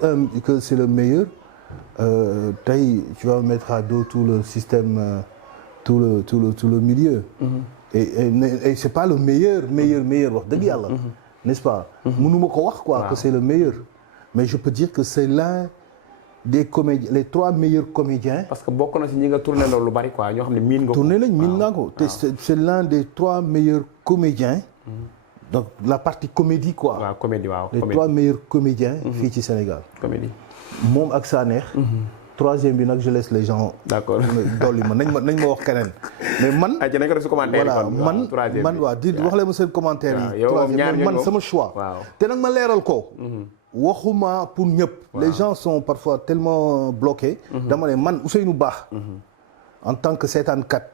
que c'est le meilleur tey tu vas mettre à dos tout le système tout le milieu. et c'est pas le meilleur wax dëgg yàlla. n'est-ce pas. mënuma ko wax quoi que c'est le meilleur. mais je peux dire que c'est l'un des comédiens les 3 meilleurs comédiens. parce que bokk na ci ñi nga tourné loolu lu bari quoi ñoo xam ne miin nga ko. tourné nañ miin naa ko te c'est l'un des 3 meilleurs comédiens. donc la partie comédie quoi. waaw comédie waaw. les 3 meilleurs comédiens. fii ci Sénégal. comédie. moom ak Sanex. troisième bi nag je laisse les gens. d'accord dolli ma nañ ma wax keneen. mais man. nañ ko def ci commentaire voilà man waaw di wax leen ma seen commentaire yi. troisième man sama choix. te nag ma leeral ko. waxuma pour ñëpp. les gens sont parfois tellement bloqués. dama ne man Ousseynou Ba. en tant que seetaankat.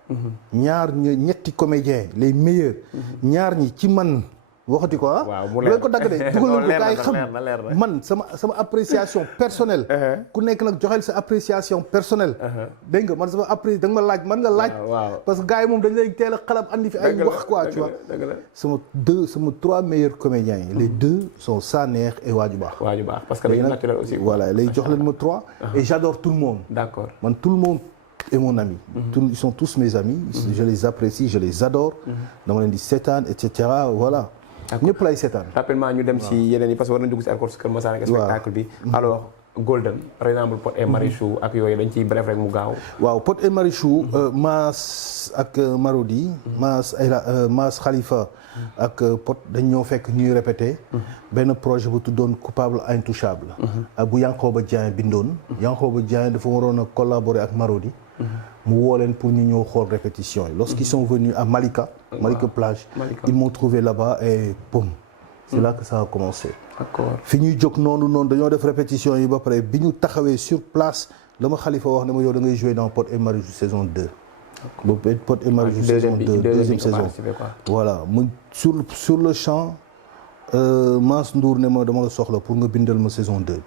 ñetti comédiens les meilleurs. ñaar ñi ci man. waxati ko waaw bu ko dagg de dugal ko gars yi xam man sama appréciation personnelle. ku nekk nag joxel sa appréciation personnelle. dégg nga man sama da nga ma laaj man nga laaj. parce que gars yi moom dañ lay teel a xalab andi fi ay wax quoi tu vois. sama 3 meilleurs comédiens yi. les 2 sont Sanex et Waaju Baax. Waaju Baax parce que dañu naturel aussi. voilà lay jox leen ma 3. et j'adore tout le monde. d'accord man tout le monde est mon ami. Ils sont tous mes amis. Je les apprécie je les adore. dama leen di seetaan et cetera voilà. ñëpp lay seetaan. rapidement ñu dem ci yeneen yi parce que war nañu dugg ci encore ci Kër Masar ak spectacle bi. alors Golden par exemple Pod et Marichou ak yooyu dañ ciy bref rek mu gaaw. waaw Pod et Marichou Mass ak Marodi. Mass Khalifa ak Pod dañ ñoo fekk ñuy répété. benn projet bu tuddoon Coupable Intouchable. ak bu Yankhoba Dieng bindoon. Yankhoba Dieng dafa waroon a collaborer ak Marodi. mu woo leen pour ñu ñëw xool répétition yi. lorsqu'ils sont venus à Malika. Malika plage. ils m'ont trouvé là-bas et boum. c'est là que ça a commencé. d'accord fi ñuy jóg noonu dañoo def répétition yi ba pare bi ñu taxawee sur place la ma Khalifa wax ne ma yow da ngay jouer dans Pod et Marichou saison 2. boobu Pod et Marichou saison 2 deuxième saison. voilà mu sur le champ Mass Ndour ne ma dama la soxla pour nga bindal ma saison 2 bi.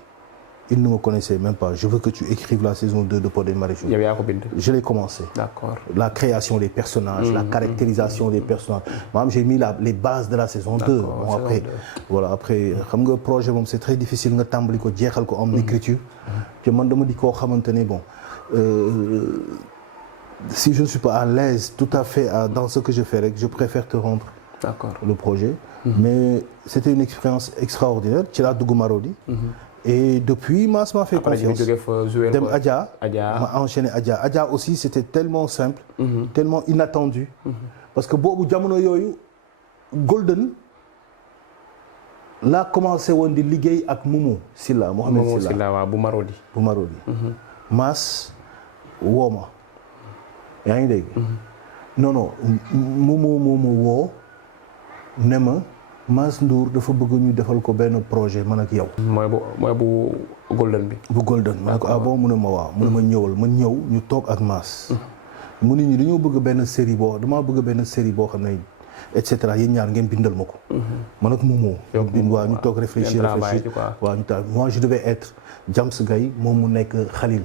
il ne me connaissait même pas je veux que tu écrives la saison 2 de Pod et Marichou. yow yaa ko bind. je l'ai commencé. d'accord la création des personnages. la caractérisation des personnages. maanaam j'ai mis les bases de la saison 2. bon après voilà après xam nga projet moom c'est très difficile nga tàmbali ko jeexal ko en écriture. te man dama di koo xamante ne bon si je ne suis pas à l'aise tout à fait dans ce que je fais rek je préfère te rendre. d'accord le projet. mais c'était une expérience extraordinaire ci laa dugg Marodi. et depuis Mass m'a fait confiance dem Adja ma enchaîné Adja aussi c'était tellement simple tellement inattendu parce que boobu jamono yooyu Golden laa commencé woon di liggéey ak Momo Silla Mohamed Silla waaw bu Marodi Mass woo ma yaa ngi dégg non Momo woo ne ma Mass Ndour dafa bëgg ñu defal ko benn projet man ak yow. mooy bu Golden bi. bu Golden ma ne ko ah bon mu ne ma waaw mu ne ma ñëwal ma ñëw ñu toog ak Mass. mu ne ñu dañoo bëgg benn série damaa bëgg benn série boo xam ne et cetera yéen ñaar ngeen bindal ma ko. man ak Momo. waaw ñu toog réfléchir waaw ñu taal moi je devais être Jams Gaye moom mu nekk Khalil.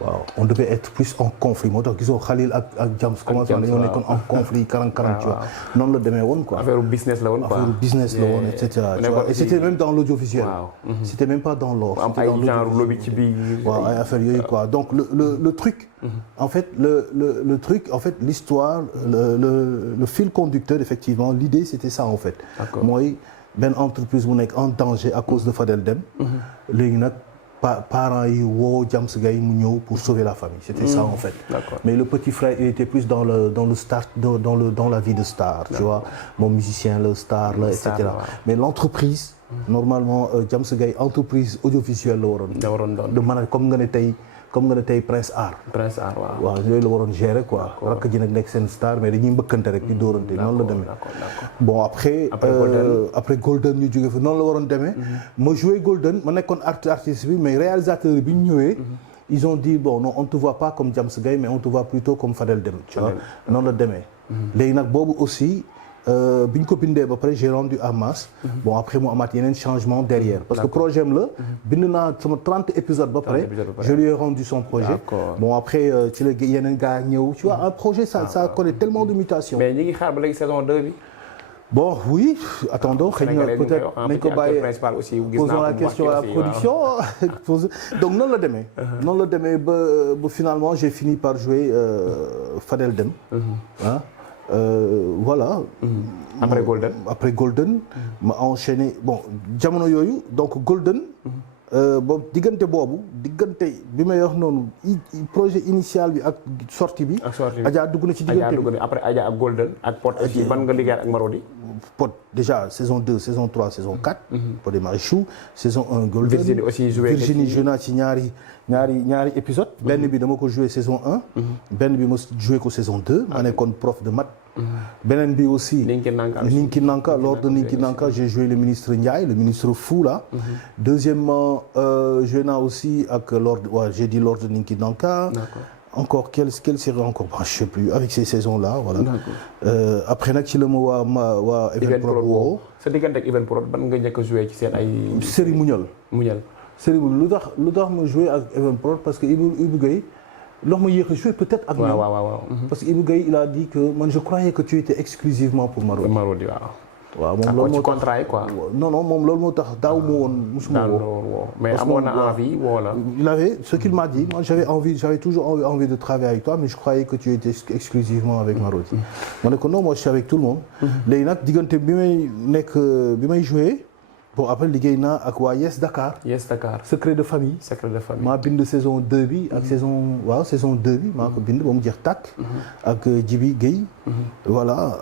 waaw on devait être plus en conflit moo tax gisoo Khalil ak Jams commencé dañoo nekkoon en conflit 40-40 tu vois noonu la demee woon quoi. affaire business la woon quoi affaire business la woon et cetera tu vois et c'était même dans l'audiovisuel. c'était même pas dans l'or. am ay genre lobby ci biir. waaw ay affaire yooyu quoi donc le truc. en fait le truc en fait l'histoire le fil conducteur effectivement l'idée c'était ça en fait. mooy benn entreprise bu nekk en danger à cause de Fadel Dème. léegi nag. parents yi woo Jams Gaye mu ñëw pour sauver la famille c'était ça en fait. mais le petit frère il était plus dans le star dans la vie de star tu vois mon musicien le star la et cetera mais l'entreprise normalement Jams Gaye entreprise audiovisuelle la waroon doon de man comme nga ne tey Prince Art waaw yooyu la waroon gérer quoi rakk ji nag nekk seen star mais dañuy mbëkkante rek di dóorante noonu la demee bon après Golden ñu jóge fa noonu la waroon demee ma joué Golden ma nekkoon artiste bi mais réalisateur bi ñu ñëwee ils ont dit bon non on te voit pas comme Jams Gaye mais on te voit plutôt comme Fadel Dème tu vois noonu la demee léegi nag boobu aussi bi ñu ko bindee ba pare j'ai rendu à Mass. bon après mu amaat yeneen changement derrière. parce que projet am la. bind naa sama 30 épisodes ba pare. je lui ai rendu son projet. bon après ci la yeneen gars ñëw tu vois un projet ça connaît tellement de mutations. mais ñu ngi xaar ba léegi saison 2 bi. bon oui attendons xëy na peut-être nañ ko bàyyi posons la question à la production donc noonu la demee ba finalement j'ai fini par jouer Fadel Dème. Voilà. Après Golden. ma enchaîné bon jamono yooyu donc Golden. boobu diggante bi may wax noonu projet initial bi ak sortie bi. Adja dugg na ci diggante bi après Adja ak Golden ak Pod aussi ban nga liggéey ak Marodi. Pod déjà saison 2 saison 3 saison 4. Pod et Marichou saison 1 Golden. Virginie aussi joué naa ci ñaari épisode benn bi dama ko joué saison 1. benn bi ma joué ko saison 2. ma nekkoon prof de maths. beneen bi aussi Ninki Nanka lors de Ninki Nanka j'ai joué le ministre Ndiaye le ministre fou là. Deuxièmement joué naa aussi ak j'ai dit lors de Ninki Nanka. encore quelle série encore je sais plus avec ces saisons là voilà. après nag ci la ma waa Evenprod woo. sa diggante ak Evenprod ban nga njëkk a joué ci seen ay. série Muñal. série lu tax ma joué ak Evenprod parce que Ibou Gueye loo ma yéex a joué peut-être ak ñoom. parce que Ibou Gueye il a dit que man je croyais que tu étais exclusivement pour Marodi. waaw moom loolu moo tax contrat yi quoi. non moom loolu moo tax daaw ma woon musuma woo. mais amoon na envie wala. il avait ce qu'il m'a dit moi j'avais toujours envie de travailler avec toi mais je croyais que tu étais exclusivement avec Marodi. ma ne ko non moi je suis avec tout le monde. léegi nag diggante bi may joué bon après liggéey naa ak waa Yes Dakar. Yes Dakar. secret de famille. secret de famille. maa bind saison 2 bi ak saison 2 bi maa ko bind ba mu jeex tàkk. ak Djibi Gueye. voilà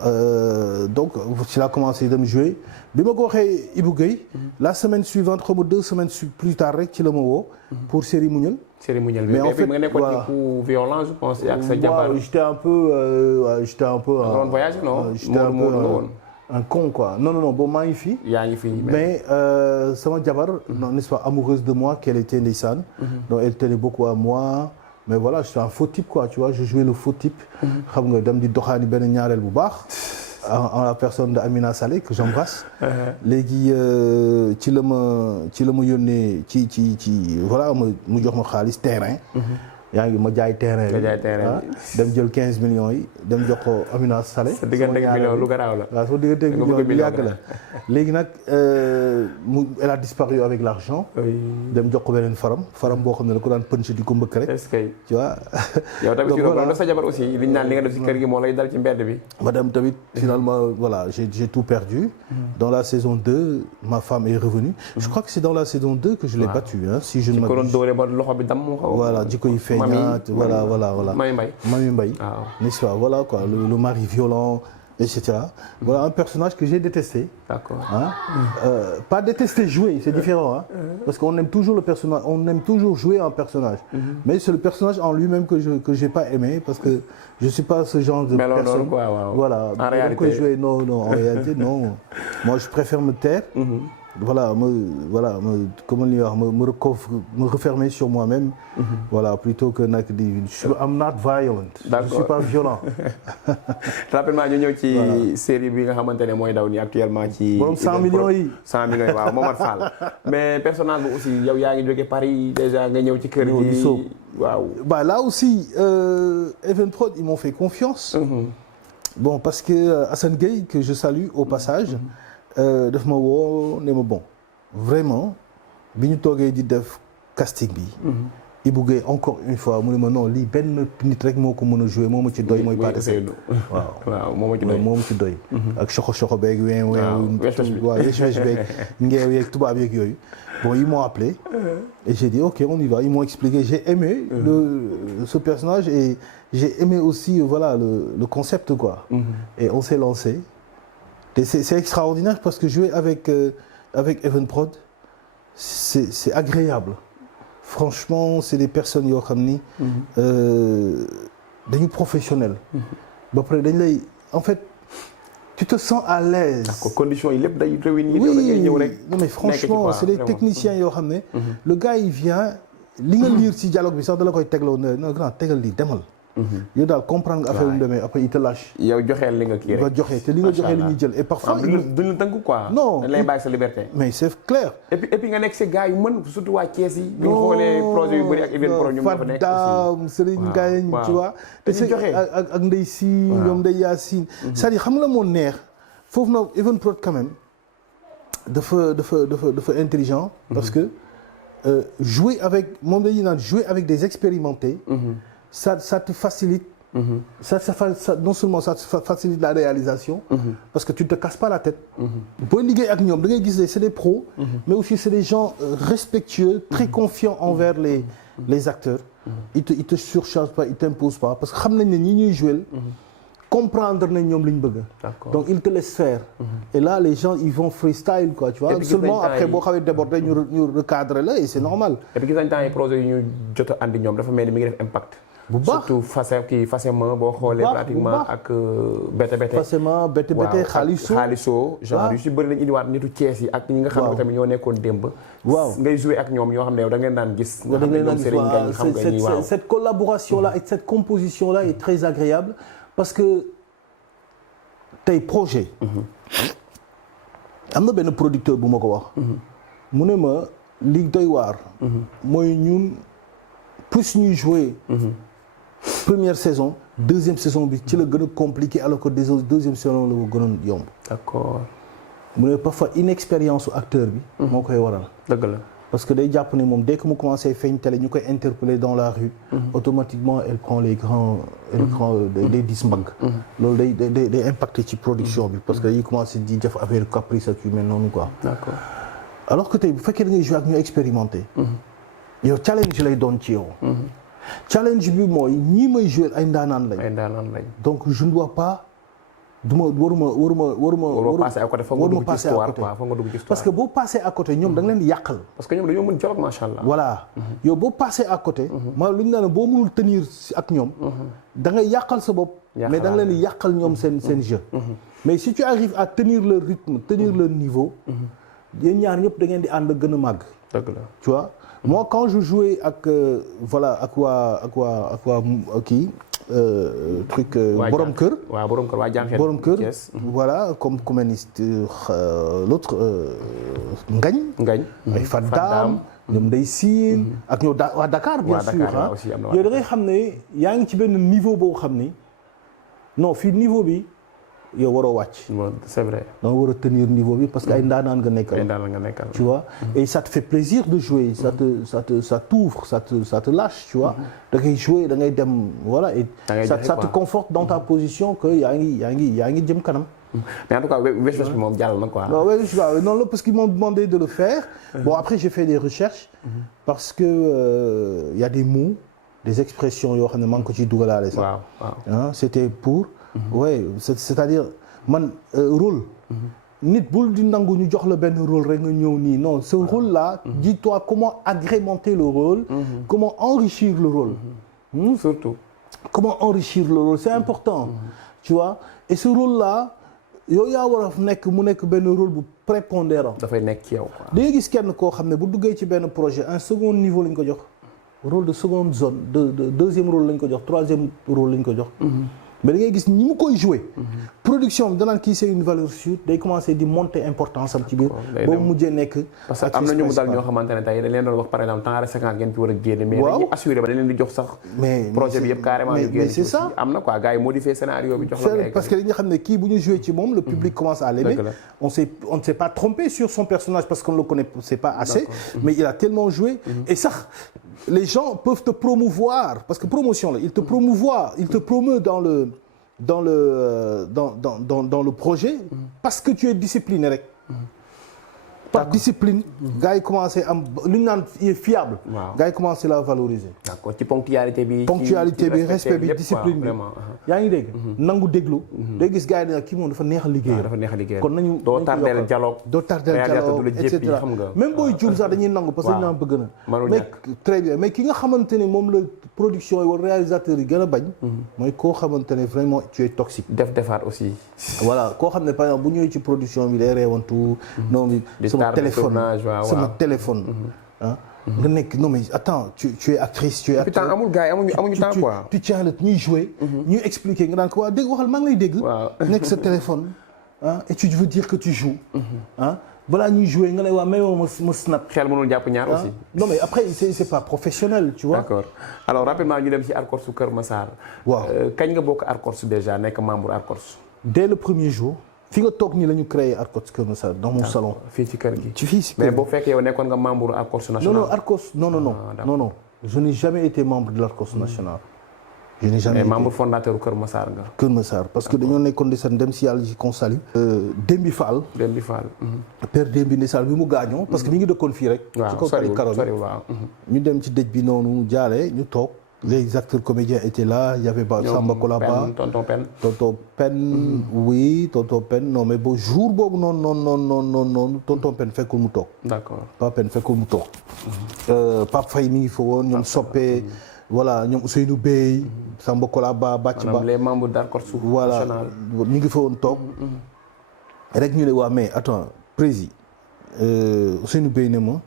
donc ci laa commencé dem jouer bi ma ko waxee Ibou Gueye. la semaine suivante xaw ma 2 semaines plus tard rek ci la ma woo. pour série Muñal. série Muñal bi mais en fait nga nekkoon ci coup violent je pense ak sa jabar. j'étais un peu. nga doon voyage non. j'étais un peu un con quoi non boobu maa ngi fi. yaa ngi fi mais sama jabar. non n'est-ce pas amoureuse de moi qu'elle était ndeysaan. donc elle tenait beaucoup à moi. mais voilà j'étais un faux type quoi tu vois je jouais le faux type. xam nga dem di doxaani benn ñaareel bu baax. en la personne de Amina Saleh que j'embrasse. léegi ci la ma yónnee ci voilà mu jox ma xaalis terrain. yaa ngi ma jaay terrain bi dem jël 15 millions yi dem jox ko Amina Saleh. sa diggante million lu garaaw la. waaw soo diggante million lu yàgg la. léegi nag elle a disparu avec l'argent. dem jox ko beneen faram boo xam ne da ko daan pënc di ko mbëkk rek. est-ce que tu vois. yow tamit ci loolu sa jabar aussi li ñu naan li nga def ci kër gi moo lay dal ci mbedd bi. madame tamit finalement voilà j'ai tout perdu. Dans la saison 2 ma femme est revenue. je crois que c'est dans la saison 2 que je l'ai battue si je ne m'abuse. ci ko doon dóoree ba loxo bi dam voilà jikko yi feeñ. voilà Mami Mbaye n'est-ce pas voilà quoi le mari violent etc. voilà un personnage que j'ai détesté. D'accord. Pas détester jouer c'est différent parce qu'on aime toujours le personnage on aime toujours jouer un personnage. Mais c'est le personnage en lui-même que j'ai pas aimé parce que je suis pas ce genre de personne. Voilà en réalité jouer non en réalité non moi je préfère me taire. Voilà comment dire me refermer sur moi-même. Voilà plutôt que nag di I'm not violent. D'accord. Je suis pas violent. rapidement ñu ñëw ci série bi nga xamante ne mooy daw nii actuellement ci. borom 100 millions yi. 100 millions yi waaw Momar Fall mais personnage bi aussi yow yaa ngi jóge Paris déjà nga ñëw ci kër gi. waaw. bah là aussi Evenprod ils m'ont fait confiance. Bon parce que Assane Gueye que je salue au passage. daf ma woo ne ma bon vraiment bi ñu toogee di def casting bi. Ibou Gueye encore une fois mu ne ma non lii benn nit rek moo ko mën a jouer moo ma ci doy mooy Pathé Seck. waaw moo ma ci doy. ak soxo beeg weew wesh beeg ngeew yeeg tubaab yeeg yooyu. bon ils m'ont appelé. et j'ai dit ok on y va ils m'ont expliqué j'ai aimé ce personnage et j'ai aimé aussi voilà le concept quoi. Et on s'est lancé. Et c'est extraordinaire parce que jouer avec Evenprod c'est agréable franchement c'est des personnes yoo xam ni dañu professionnel ba pare dañ lay en fait tu te sens à l'aise. d'accord conditions yi lépp day réunir. oui non mais franchement c'est des techniciens yoo xam ne. le gars il vient li nga lire ci dialogue bi sax da la koy tegloo non grand tegal lii demal. yow daal comprendre nga affaire yu mu demee après il te lâche. yow joxeel li nga kii rek. joxe te li nga joxe li ñuy jël et parfois. duñ la tënk quoi. non dañ lay bàyyi sa liberté. mais c'est clair. et puis nga nekk si gars yu mën surtout waa Thiès yi. bu ñu xoolee projet yu bëri ak Evenprod ñoom ñoo fa nekk aussi. Serigne Ngagne tu vois. te si joxe ak Ndeye Si ñoom Ndeye Yacine. c'est-à-dire xam nga moo neex foofu nag Evenprod quand même dafa intelligent. parce que jouer avec moom dañuy naan jouer avec des expérimentés. Ça te facilite. Ça non seulement ça te facilite la réalisation. Parce que tu ne te casses pas la tête. booy liggéey ak ñoom da ngay gis c'est des pros. mais aussi c'est des gens respectueux très confiants envers les acteurs. Ils te surchargent pas ils t'imposent pas parce que xam nañ ne ñi ñuy jouer. comprendre nañ ñoom li ñu bëgg. donc ils te laissent faire. et là les gens ils vont freestyle quoi tu vois. seulement après boo xawee déborder ñu recadrer la et c'est normal. et puis gis nañ temps yi projet yi ñu jot a andi ñoom dafa mel ni mi ngi def impact. bu baax surtout Fassema boo xoolee pratiquement ak BTBT. Fassema BTBT Xaaliso genre yu si bëri lañu indiwaat nitu Thiès yi ak ñi nga xam ne tamit ñoo nekkoon démb. waaw ngay jouer ak ñoom ñoo xam ne yow da ngeen daan gis. nga xam ne ñoom Serigne Ngagne xam nga ni waaw cette collaboration là et cette composition là est très agréable parce que tey projet. am na benn producteur bu ma ko wax. mu ne ma li doy waar. mooy ñun plus ñuy jouer. première saison deuxième saison bi ci la gën a compliqué alors que deuxième saison la ko gënoon yomb. d'accord mu ne parfois inexpérience su acteur bi. moo koy waral. dëgg la parce que day jàpp ne moom dès que mu commencé feeñ télé ñu koy interpeller dans la rue. automatiquement elle prend les grands des dis mag. loolu day impacté ci production bi parce que dañuy commencé di def affaire caprice ak yu mel noonu quoi. d'accord alors que tey bu fekkee da ngay jouer ak ñu expérimenté. yow challenge lay doon ci yow. challenge bi mooy ñii may jouer ay ndaanaan lañ. ay ndaanaan lañ. donc je ne dois pas. waruma passer à côté foog nga dugg ci histoire quoi foog nga dugg ci histoire. parce que boo passé à côté ñoom da nga leen di yàqal. parce que ñoom dañoo mën dialogue macha allah. voilà yow boo passé à côté. ma lu ñu naan boo mënul tenir ak ñoom. da ngay yàqal sa bopp. mais da nga leen di yàqal ñoom seen jeu. mais si tu arrives à tenir leur rythme tenir leur niveau. yéen ñaar ñëpp da ngeen di ànd gën a màgg. dëgg la tu vois moi quand je jouais ak voilà ak waa kii. truc borom kër. waaw borom kër waa jànqeen. borom kër voilà comme ku mel ni l'autre Ngañ. ay Faddaam ñoom Ndeye Sine. ak ñoom waa Dakar bien sûr ah. yow da ngay xam ne yaa ngi ci benn niveau boo xam ni non fii niveau bi yow waroo wàcc. c'est vrai. da nga war a tenir niveau bi parce que ay ndaanaan nga nekkal. ay ndaanaan nga nekkal. tu vois et ça te fait plaisir de jouer. ça t'ouvre ça te lâche tu vois. da ngay jouer da ngay dem voilà et ça te conforte dans ta position que yaa ngi jëm kanam. mais en tout cas wesh bi moom jàll na quoi. waaw wesh non la parce qu'ils m'ont demandé de le faire. bon après j'ai fait des recherches. parce que y a des mots des expressions yoo xam ne maa ngi ko ciy dugalaale sax. waaw c'était pour. ouais c'est-à-dire man rôle. nit bul di nangu ñu jox la benn rôle rek nga ñëw nii non ce rôle là. dis-toi comment agrémenter le rôle. comment enrichir le rôle. surtout. comment enrichir le rôle c'est important. tu vois et ce rôle là yow yaa war a nekk mu nekk benn rôle bu prépondérant. dafay nekk ci yow quoi. da ngay gis kenn koo xam ne bu duggee ci benn projet un second niveau lañ ko jox. rôle de seconde zone de deuxième rôle lañ ko jox troisième rôle lañ ko jox. mais da ngay gis ñi mu koy jouer. production bi danaan kii c'est une valeur sûre day commencer di monter importance am ci biir. boo mujjee nekk. parce que am na ñu mu dal ñoo xamante ne tey dañ leen doon wax par exemple temps séquence ngeen ci war a génne. mais dañuy assurer ba dañ leen di jox sax. mais projet bi yëpp carrément ñu génne. mais c'est ça am na quoi gars yi modifier scénario bi jox la. parce que dañuy xam ne kii bu ñu jouer ci moom le public commence à l'aimer. on ne s'est pas trompé sur son personnage parce qu'on le connaissait pas assez. mais il a tellement joué. et sax les gens peuvent te promouvoir parce que promotion là il te promeut dans le projet parce que tu es discipliné rek. par discipline. gars yi commencé am lu ñu naan fiable. waaw gars yi commencé la valoriser. d'accord ci ponctualité bi. respect bi discipline bi. yaa ngi dégg. nangu déglu. day gis gars yi dañu kii moom dafa neex a liggéey. dafa neex a liggéey kon nañu doo tardeel dialogue. et cetera même booy juum sax dañuy nangu parce que dañu naan bëgg na. mais très bien mais ki nga xamante ne moom la production yi wala réalisateur yi gën a bañ. mooy koo xamante ne vraiment tu es toxique. defaat aussi. voilà koo xam ne par exemple bu ñëwee ci production bi day reewantu. non sama téléphone ah nga nekk non mais attends tu es actrice tu es acteur. putain amul gars yi amuñu temps quoi. tu tiens la ñuy jouer. ñuy expliquer nga naan ko waa dégg waxal maa ngi lay dégg. nekk sa téléphone ah et tu veux dire que tu joues. ah voilà ñuy jouer nga ne waa même ma snap. xel mënul jàpp ñaar aussi. non mais après c'est pas professionnel tu vois. d'accord alors rapidement ñu dem ci Arcos su Kër Massar. waaw kañ nga bokk Arcos déjà nekk membre Arcos. dès le premier jour. fi nga toog nii la ñu créé Arcos Kër Massar dans mon salon. fii ci kër gi. ci fii ci kër mais boo fekkee yow nekkoon nga membre Arcos national. non Arcos non je n'ai jamais été membre de l'Arcos national. je n'ai jamais été membre fondateur Kër Massar nga. Kër Massar parce que dañoo nekkoon di seen dem si yàlla ji qu'on salue. Dembi Fall. père Dembi Ndeysaan bi mu gaañoo. parce que mi ngi dëkkoon fii rek. waaw ci kaw tali karo bi ñu dem ci dëj bi noonu jaale ñu toog. les acteurs comédiens étaient là il y avait Samba Kolaba tonton Pen oui tonton Pen non mais bon jour boobu noonu tonton Pen fekkul mu toog. d'accord Pape Pen fekkul mu toog. Pape Faye mi ngi fa woon ñoom Soppe voilà ñoom Ousseynou Bey. Samba Kolaba Bàcc Ba les membres d'Arcos voilà ñu ngi fa woon toog. rek ñu ne waa mais attends président Ousseynou Bey ne ma.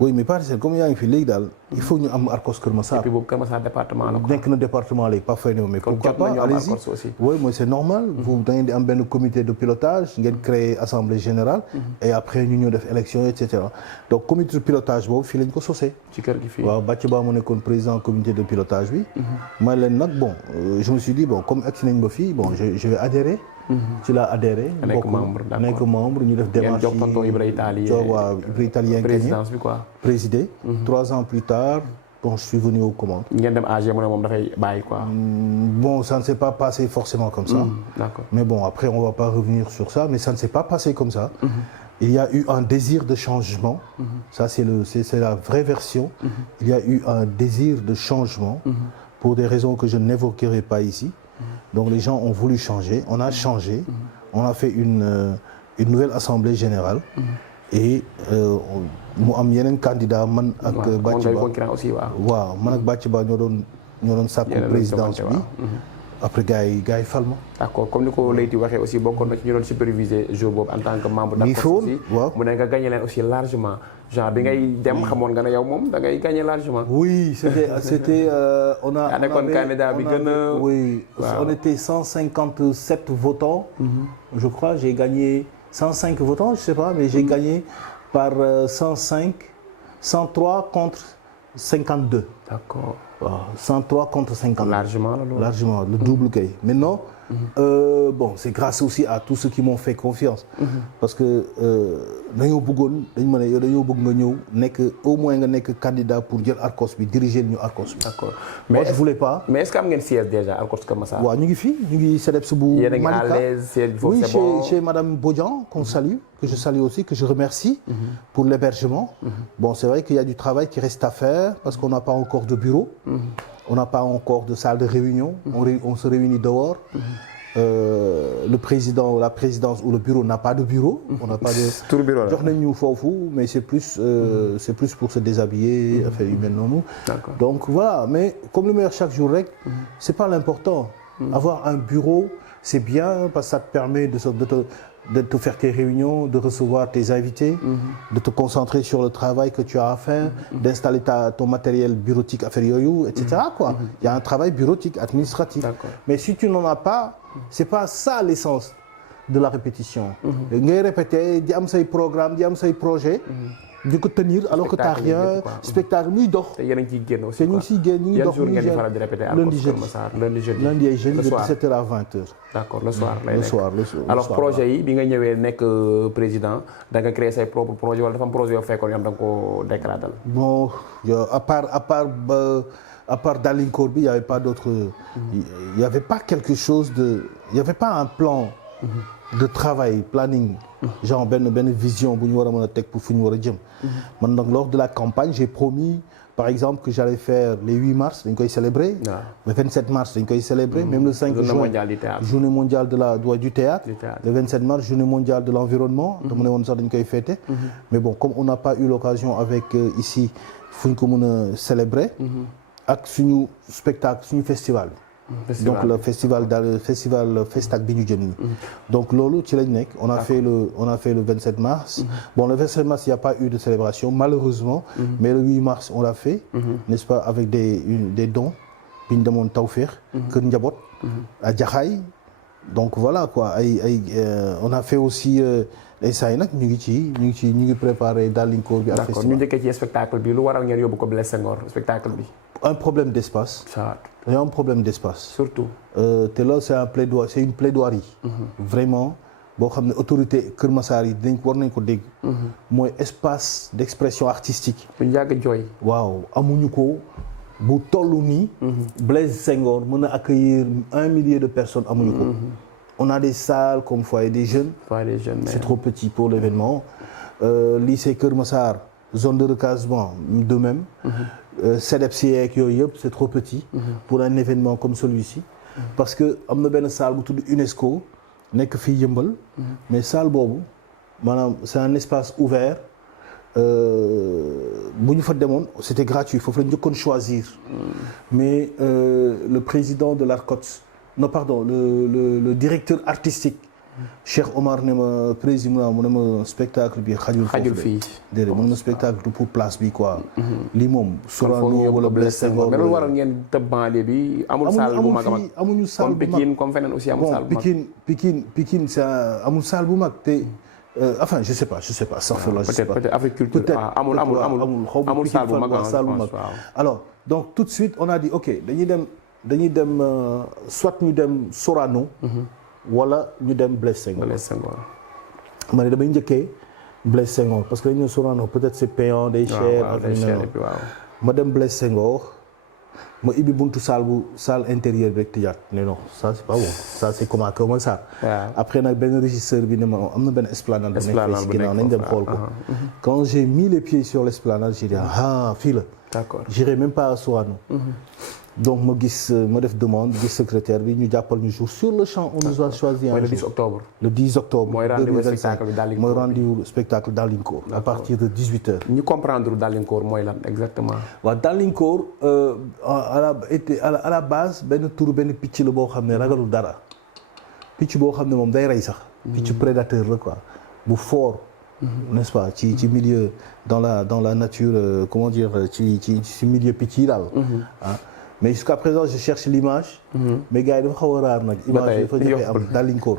oui mais parcelle comme yaa ngi fi léegi daal il faut ñu am Arcos Kër Massar. et puis boobu Kër Massar département la ko. nekk na département léegi pas fay ne mais pourquoi pas allez-y oui mooy c'est normal. vous da ngeen di am benn comité de pilotage ngeen créer assemblée générale. et après ñu ñëw def élection et cetera donc comité de pilotage boobu fii lañ ko sosee. ci kër gi fii waaw Bàcc Ba mu nekkoon président comité de pilotage bi. ma leen nag bon je me suis dit bon comme agsi nañ ba fii bon je vais adhérer. ci laa adhéré. nekk membre ñu def démarche yi ngeen jox Ibra italien présidence bi quoi. présidé. 3 ans plus tard bon je suis venu aux commandes. ngeen dem AG mu ne moom dafay bàyyi quoi. bon ça ne s'est pas passé forcément comme ça. D'accord. mais bon après on va pas revenir sur ça mais ça ne s'est pas passé comme ça. il y a eu un désir de changement. Ça, c'est la vraie version. Il y a eu un désir de changement pour des raisons que je n'évoquerai pas ici. Donc les gens ont voulu changer, on a changé, on a fait une nouvelle assemblée générale. Et mu am yeneen candidat man ak Bathie Ba waaw man ak Bathie Ba ñoo doon sàkku présidence bi. Après gars yi fal ma. d'accord comme ni ko Leyti waxee aussi bokkoon na ci ñu doon superviser jour boobu en tant que membre d'ACOS aussi mu ne nga gagné leen aussi largement genre bi ngay dem xamoon nga ne yow moom da ngay gagné largement. Oui c'était on nekkoon candidat bi gën a oui on était 157 votants. Je crois j'ai gagné 105 votants je sais pas mais j'ai gagné par 103 contre 52. D'accord. waaw 103 contre 50. largement la loolu. Largement le double kay. Maintenant bon c'est grâce aussi à tous ceux qui m'ont fait confiance. Parce que dañoo bëggoon dañu ma ne yow dañoo bëgg nga ñëw nekk au moins nga nekk candidat pour jël ARCOS bi diriger ñu ARCOS bi. d'accord mais moi je voulais pas. mais est-ce que am ngeen siège déjà ARCOS Keur Massar. waaw ñu ngi fii ñu ngi CDEPS bu Malika. yéen a ngi à l'aise siège foofu oui c'est bon. chez madame Bodian qu'on salue que je salue aussi que je remercie. Pour l'hébergement. Bon c'est vrai qu'il y a du travail qui reste à faire parce qu'on n'a pas encore de bureau. On n'a pas encore de salle de réunion. On se réunit dehors. Le président, la présidence ou le bureau n'a pas de bureau. On n'a pas de. Tout le bureau là. jox nañ ñu foofu mais c'est plus pour se déshabiller affaire yu mel noonu. D'accord. Donc voilà mais comme le meilleur chaque jour rek. C'est pas l'important. Avoir un bureau c'est bien parce que ça te permet de te faire tes réunions, de recevoir tes invités, de te concentrer sur le travail que tu as à faire, d'installer ton matériel bureautique, affaire yoyu, etc. quoi. Il y a un travail bureautique, administratif. D'accord. Mais si tu n'en as pas, c'est pas ça l'essence de la répétition. Ngay répéter, di am say programme, di am say projet, di ko tenir alors que t'as rien, spectacle muy dox. te yéen a ngi ciy génn aussi te ñu ngi siy génn ñu ngi dox yan jour ngeen di faral di répéter ARCOS Keur Massar lundi jeudi. Lundi et jeudi de le soir 17h à 20h. d'accord le soir lay nekk. Le soir. alors projet yi bi nga ñëwee nekk président da nga créer say propre projet wala dafa am projet yoo fekkoon yoo xam da nga koo décradal. Bon à part Dalinkoor bi il y avait pas d'autre il y avait pas quelque chose de il y avait pas un plan de travail planning genre benn vision bu ñu war a mën a teg pour fu ñu war a jëm. Man donc lors de la campagne j'ai promis par exemple que j'allais faire les 8 mars dañ koy célébrer. Le 27 mars dañ koy célébrer. Même le 5 juin journée mondiale du théâtre. Le 27 mars journée mondiale de l'environnement. dama ne woon sax dañ koy fêter. Mais bon comme on n'a pas eu l'occasion avec ici fu ñu ko mën a célébrer. ak suñu spectacle suñu festival. Donc le festival Festac bi ñu jëm nii. Donc loolu ci lañ nekk on a fait le 27 mars. Bon le 27 mars il y a pas eu de célébration malheureusement. Mais le 8 mars on l'a fait. N'est-ce pas avec des dons bi ñu demoon Tawfekh. Kër Njaboot. à Jaxaay. Donc voilà quoi on a fait aussi instant yi nag ñu ngi préparé Dalinkoor bi. ak festival d'accord ñu njëkkee ci spectacle bi lu waral ngeen yóbbu ko Blaise Senghor spectacle bi. Un problème d'espace. Il y a un problème d'espace. Surtout. te loolu c'est une plaidoirie. Vraiment boo xam ne autorité Keur Massar yi war nañ ko dégg. mooy espace d'expression artistique. bu ñu yàgg jooy. waaw amuñu ko bu toll nii. Blaise Senghor mën a accueillir 1 millier de personnes amuñu ko. On a des salles comme Foyer des Jeunes. C'est trop petit pour l'événement. Lycée Keur Massar zone de recasement de même. CDEPS yeeg yooyu yëpp c'est trop petit. Pour un événement comme celui-ci. Parce que am na benn salle bu tudd UNESCO nekk fii Yëmbal. mais salle boobu maanaam c'est un espace ouvert bu ñu fa demoon c'était gratuit foofu la ñu njëkkoon choisir. mais le président de l'ARCOS non pardon le directeur artistique. Cheikh Omar ne ma président mu ne ma spectacle bi xajul fii déedéet mu ne ma spectacle du pour place bi quoi. lii moom Sorano wala Blaise Senghor. mais loolu waral ngeen tëb banlieue bi. amul salle bu mag a mag amuñu salle bu mag comme Pikine comme feneen aussi amul salle bu mag. Pikine ça amul salle bu mag te enfin je sais pas peut-être avec culture amul salle bu mag. Alors donc tout de suite on a dit ok dañuy dem soit ñu dem Sorano. wala ñu dem Blaise Senghor. ma ne damay njëkkee Blaise Senghor parce que dañu ne Sorano peut-être c'est payant day cher. waaw ma dem Blaise Senghor ma ibbi buntu salle intérieure bi rek tëjaat ne non ça c'est pas bon ça c'est comme à Kër Massar. Après nag benn régisseur bi ne ma am na benn esplanade bu nekk fii si ginnaaw nañ dem xool ko. Quand j'ai mis les pieds sur l'esplanade j'ai dit ah fii la. D'accord. J'irai même pas à Sorano. Donc ma def demande gis secrétaire bi ñu jàppal ñu jour sur le champ on nous a choisi un jour. le 10 octobre. Le 10 octobre. mooy rendez-vous spectacle bi Dallinkoor mooy rendez-vous spectacle Dallinkoor. À partir de 18h. ñu comprendre Dallinkoor mooy lan exactement. waaw Dallinkoor à la base benn picc la boo xam ne ragalul dara picc boo xam ne moom day rey sax. picc prédateur la quoi bu fort. N'est-ce pas ci milieu dans la nature comment dire ci milieu picc yi daal. Mais jusqu'à présent je cherche l'image. mais gars yi dafa xaw a raar nag. image yi dafa jafe am Dallinkoor.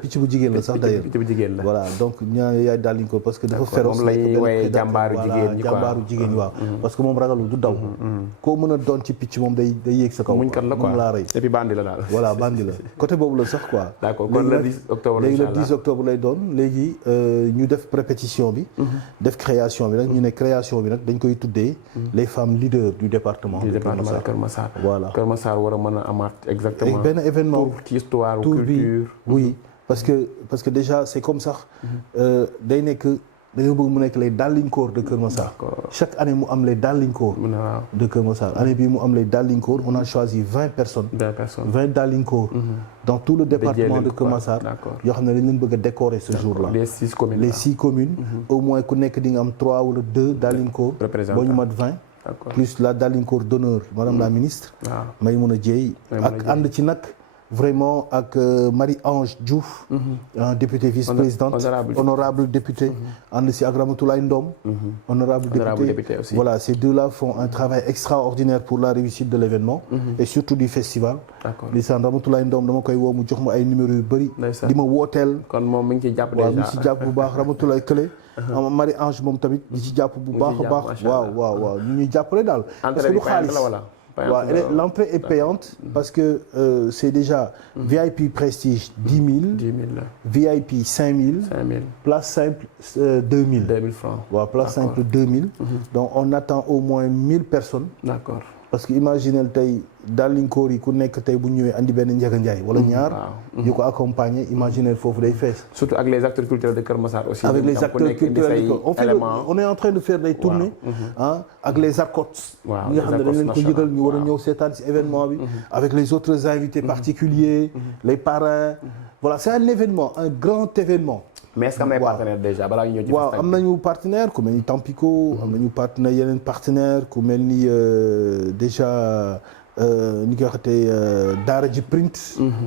picc bu jigéen la sax d'ailleurs. picc bu jigéen la voilà donc yaay Dallinkoor parce que dafa féroce. moom la ñuy woowee jàmbaaru jigéen ñi quoi jàmbaaru jigéen ñi waaw. parce que moom ragalul du daw. koo mën a doon ci picc moom day yéeg sa kaw. muñ kat la quoi moom laa rey. et puis bandi la daal. voilà bandi la côté boobu la sax quoi. d'accord kon le 10 octobre léegi le 10 octobre lay doon léegi ñu def répétition bi. def création bi nag ñu ne création bi nag dañ koy tuddee. les femmes leaders du département. de Kër Massar. voilà Kër Massar war a mën a amaat exactement. benn événement ci histoire culture. oui parce que déjà c'est comme sax day nekk dañoo bëgg mu nekk les Dallinkoor de Kër Massar. chaque année mu am les Dallinkoor de Kër Massar année bii mu am les Dallinkoor on a choisi 20 personnes. 20 Dallinkoor. dans tout le département de Kër Massar. yoo xam ne dañ leen bëgg a décorer ce jour-là. les 6 communes. au moins ku nekk di nga am 3 wala 2 Dallinkoor. boo ñu mat 20. plus la Dallinkoor d'honneur madame la ministre. Maïmouna Dièye ak ànd ci nag. vraiment ak Marie-Ange Diouf. députée vice-présidente honorable député. ànd si ak Ramatoulaye Ndom. honorable député aussi. voilà ces deux-là font un travail extraordinaire pour la réussite de l'événement. et surtout du festival. lisaan Ramatoulaye Ndom dama koy woo mu jox ma ay numéros yu bëri. di ma wooteel. kon moom mi ngi ciy jàpp déjà waaw mi ngi ci jàpp bu baax Ramatoulaye Kële. Marie-Ange moom tamit di ci jàpp bu baax a baax. waaw ñu ñuy jàppale daal. parce que du xaalis waaw l'entrée est payante parce que c'est déjà VIP prestige 10 000 VIP 5 000 place simple 2 000 francs waaw place simple 2 000 donc on attend au moins 1000 personnes. D'accord. parce que imaginez tey Dallinkoor yi ku nekk tey bu ñëwee andi benn Ndiaga Ndiaye wala ñaar. ñu ko accompagner imaginez foofu day fees. surtout avec les acteurs culturels de Kër Massar aussi. avec les acteurs culturels on est en train de faire des tournées. ak les arcotes. waaw ñi nga xam ne dañ leen ko yëgal ñu war a ñëw seetaan ci événement bi. avec les autres invités particuliers les parrains. voilà c'est un événement un grand événement. mais est-ce que am na ay partenaires déjà balaa ñu ñëw ci waaw am nañu partenaire ku mel ni Tampico. am nañu partenaire yeneen partenaire ku mel ni déjà ni koy waxatee Daara ji Print.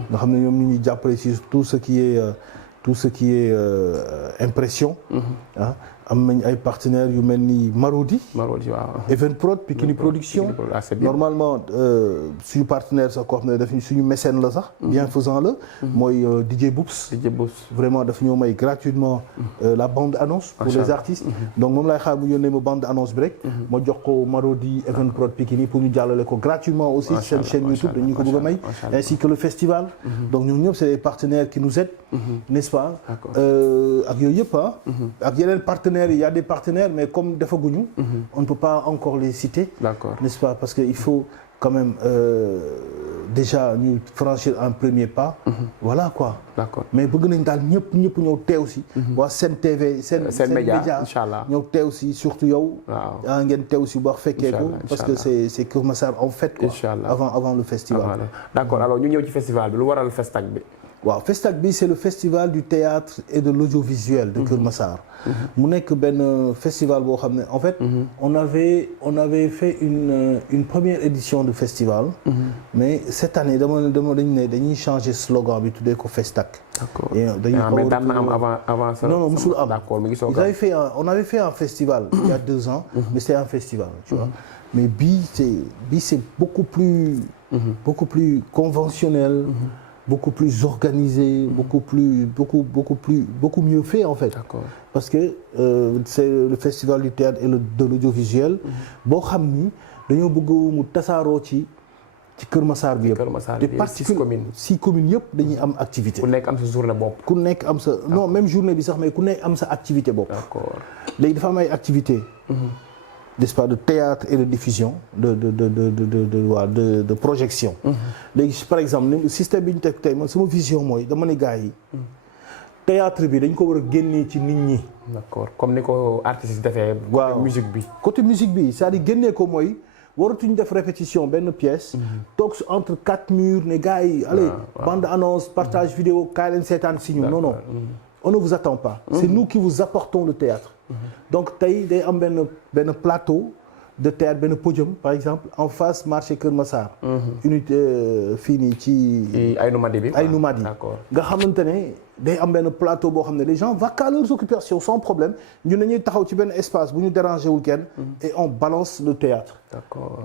nga xam ne ñoom ñu ngi jàppale ci tout ce qui est impression. am nañ ay partenaires yu mel ni Marodi waaw Evenprod Pikini Production normalement suñu partenaire sax koo xam ne daf suñu mécène la sax bienfaisant la mooy DJ Boops vraiment daf ñoo may gratuitement la bande annonce pour les artistes donc moom laay xaar mu yónnee ma bande annonce bi rek ma jox ko Marodi Evenprod Pikini pour ñu jàllale ko gratuitement aussi seen chaîne YouTube dañu ko bëgg a may ainsi que le festival donc ñoom ñëpp c'est des partenaires qui nous aident n'est-ce pas ak yooyu yëpp ak yeneen partenaires il y a des partenaires mais comme defaguñu on ne peut pas encore les citer n'est-ce pas parce que il faut quand même déjà ñu franchir un premier pas voilà quoi mais bëgg nañ daal ñëpp ñëw teew si waa Sen TV Sen Média inchallah ñëw teew si surtout yow ngeen teew si bu baax fekkee ko parce que c'est Kër Massar en fait quoi avant le festival d'accord alors ñu ñëw ci festival bi lu waral Festac bi waaw Festac bi c'est le festival du théâtre et de l'audiovisuel de Kër Massar mu nekk benn festival boo xam ne en fait on avait fait une première édition de festival mais cette année dañuy changer slogan bi tuddee ko Festac mais daan na am avant ça non musul am d'accord mi ngi soog on avait fait un festival il y a 2 ans mais c'était un festival tu vois mais bii c'est beaucoup plus conventionnel beaucoup plus organisé beaucoup mieux fait en fait parce que c'est le festival du théâtre et de l'audiovisuel boo xam ni dañoo bëgg mu tasaaroo ci Kër Massar bi yëpp te 6 communes yëpp dañuy am activité ku nekk am sa journée bopp ku nekk am sa non même journée bi sax mais ku nekk am sa activité bopp d'accord léegi dafa am ay activité n'est-ce pas, de théâtre et de diffusion de projection. léegi par exemple système bi ñu teg tey man sama vision mooy dama ne gars yi. théâtre bi dañ ko war a génnee ci nit ñi. d'accord comme ni ko artistes yi defee. waaw musique bi. côté musique bi c'est-à-dire génnee ko mooy waratuñ def répétition benn pièce. toog entre 4 murs ne gars yi. allez bande annonce partage vidéo kaay leen seetaan si ñu. non non on ne vous attend pas. c'est nous qui vous apportons le théâtre. donc tey day am benn plateau de théâtre benn podium par exemple en face marché Kër Massar. unité fii nii ci. ay Numadi bi. ay Numadi nga xamante ne day am benn plateau boo xam ne les gens vaquent à leurs occupations sans problème ñun dañuy taxaw ci benn espace bu ñu déranger wul kenn. et on balance le théâtre. d'accord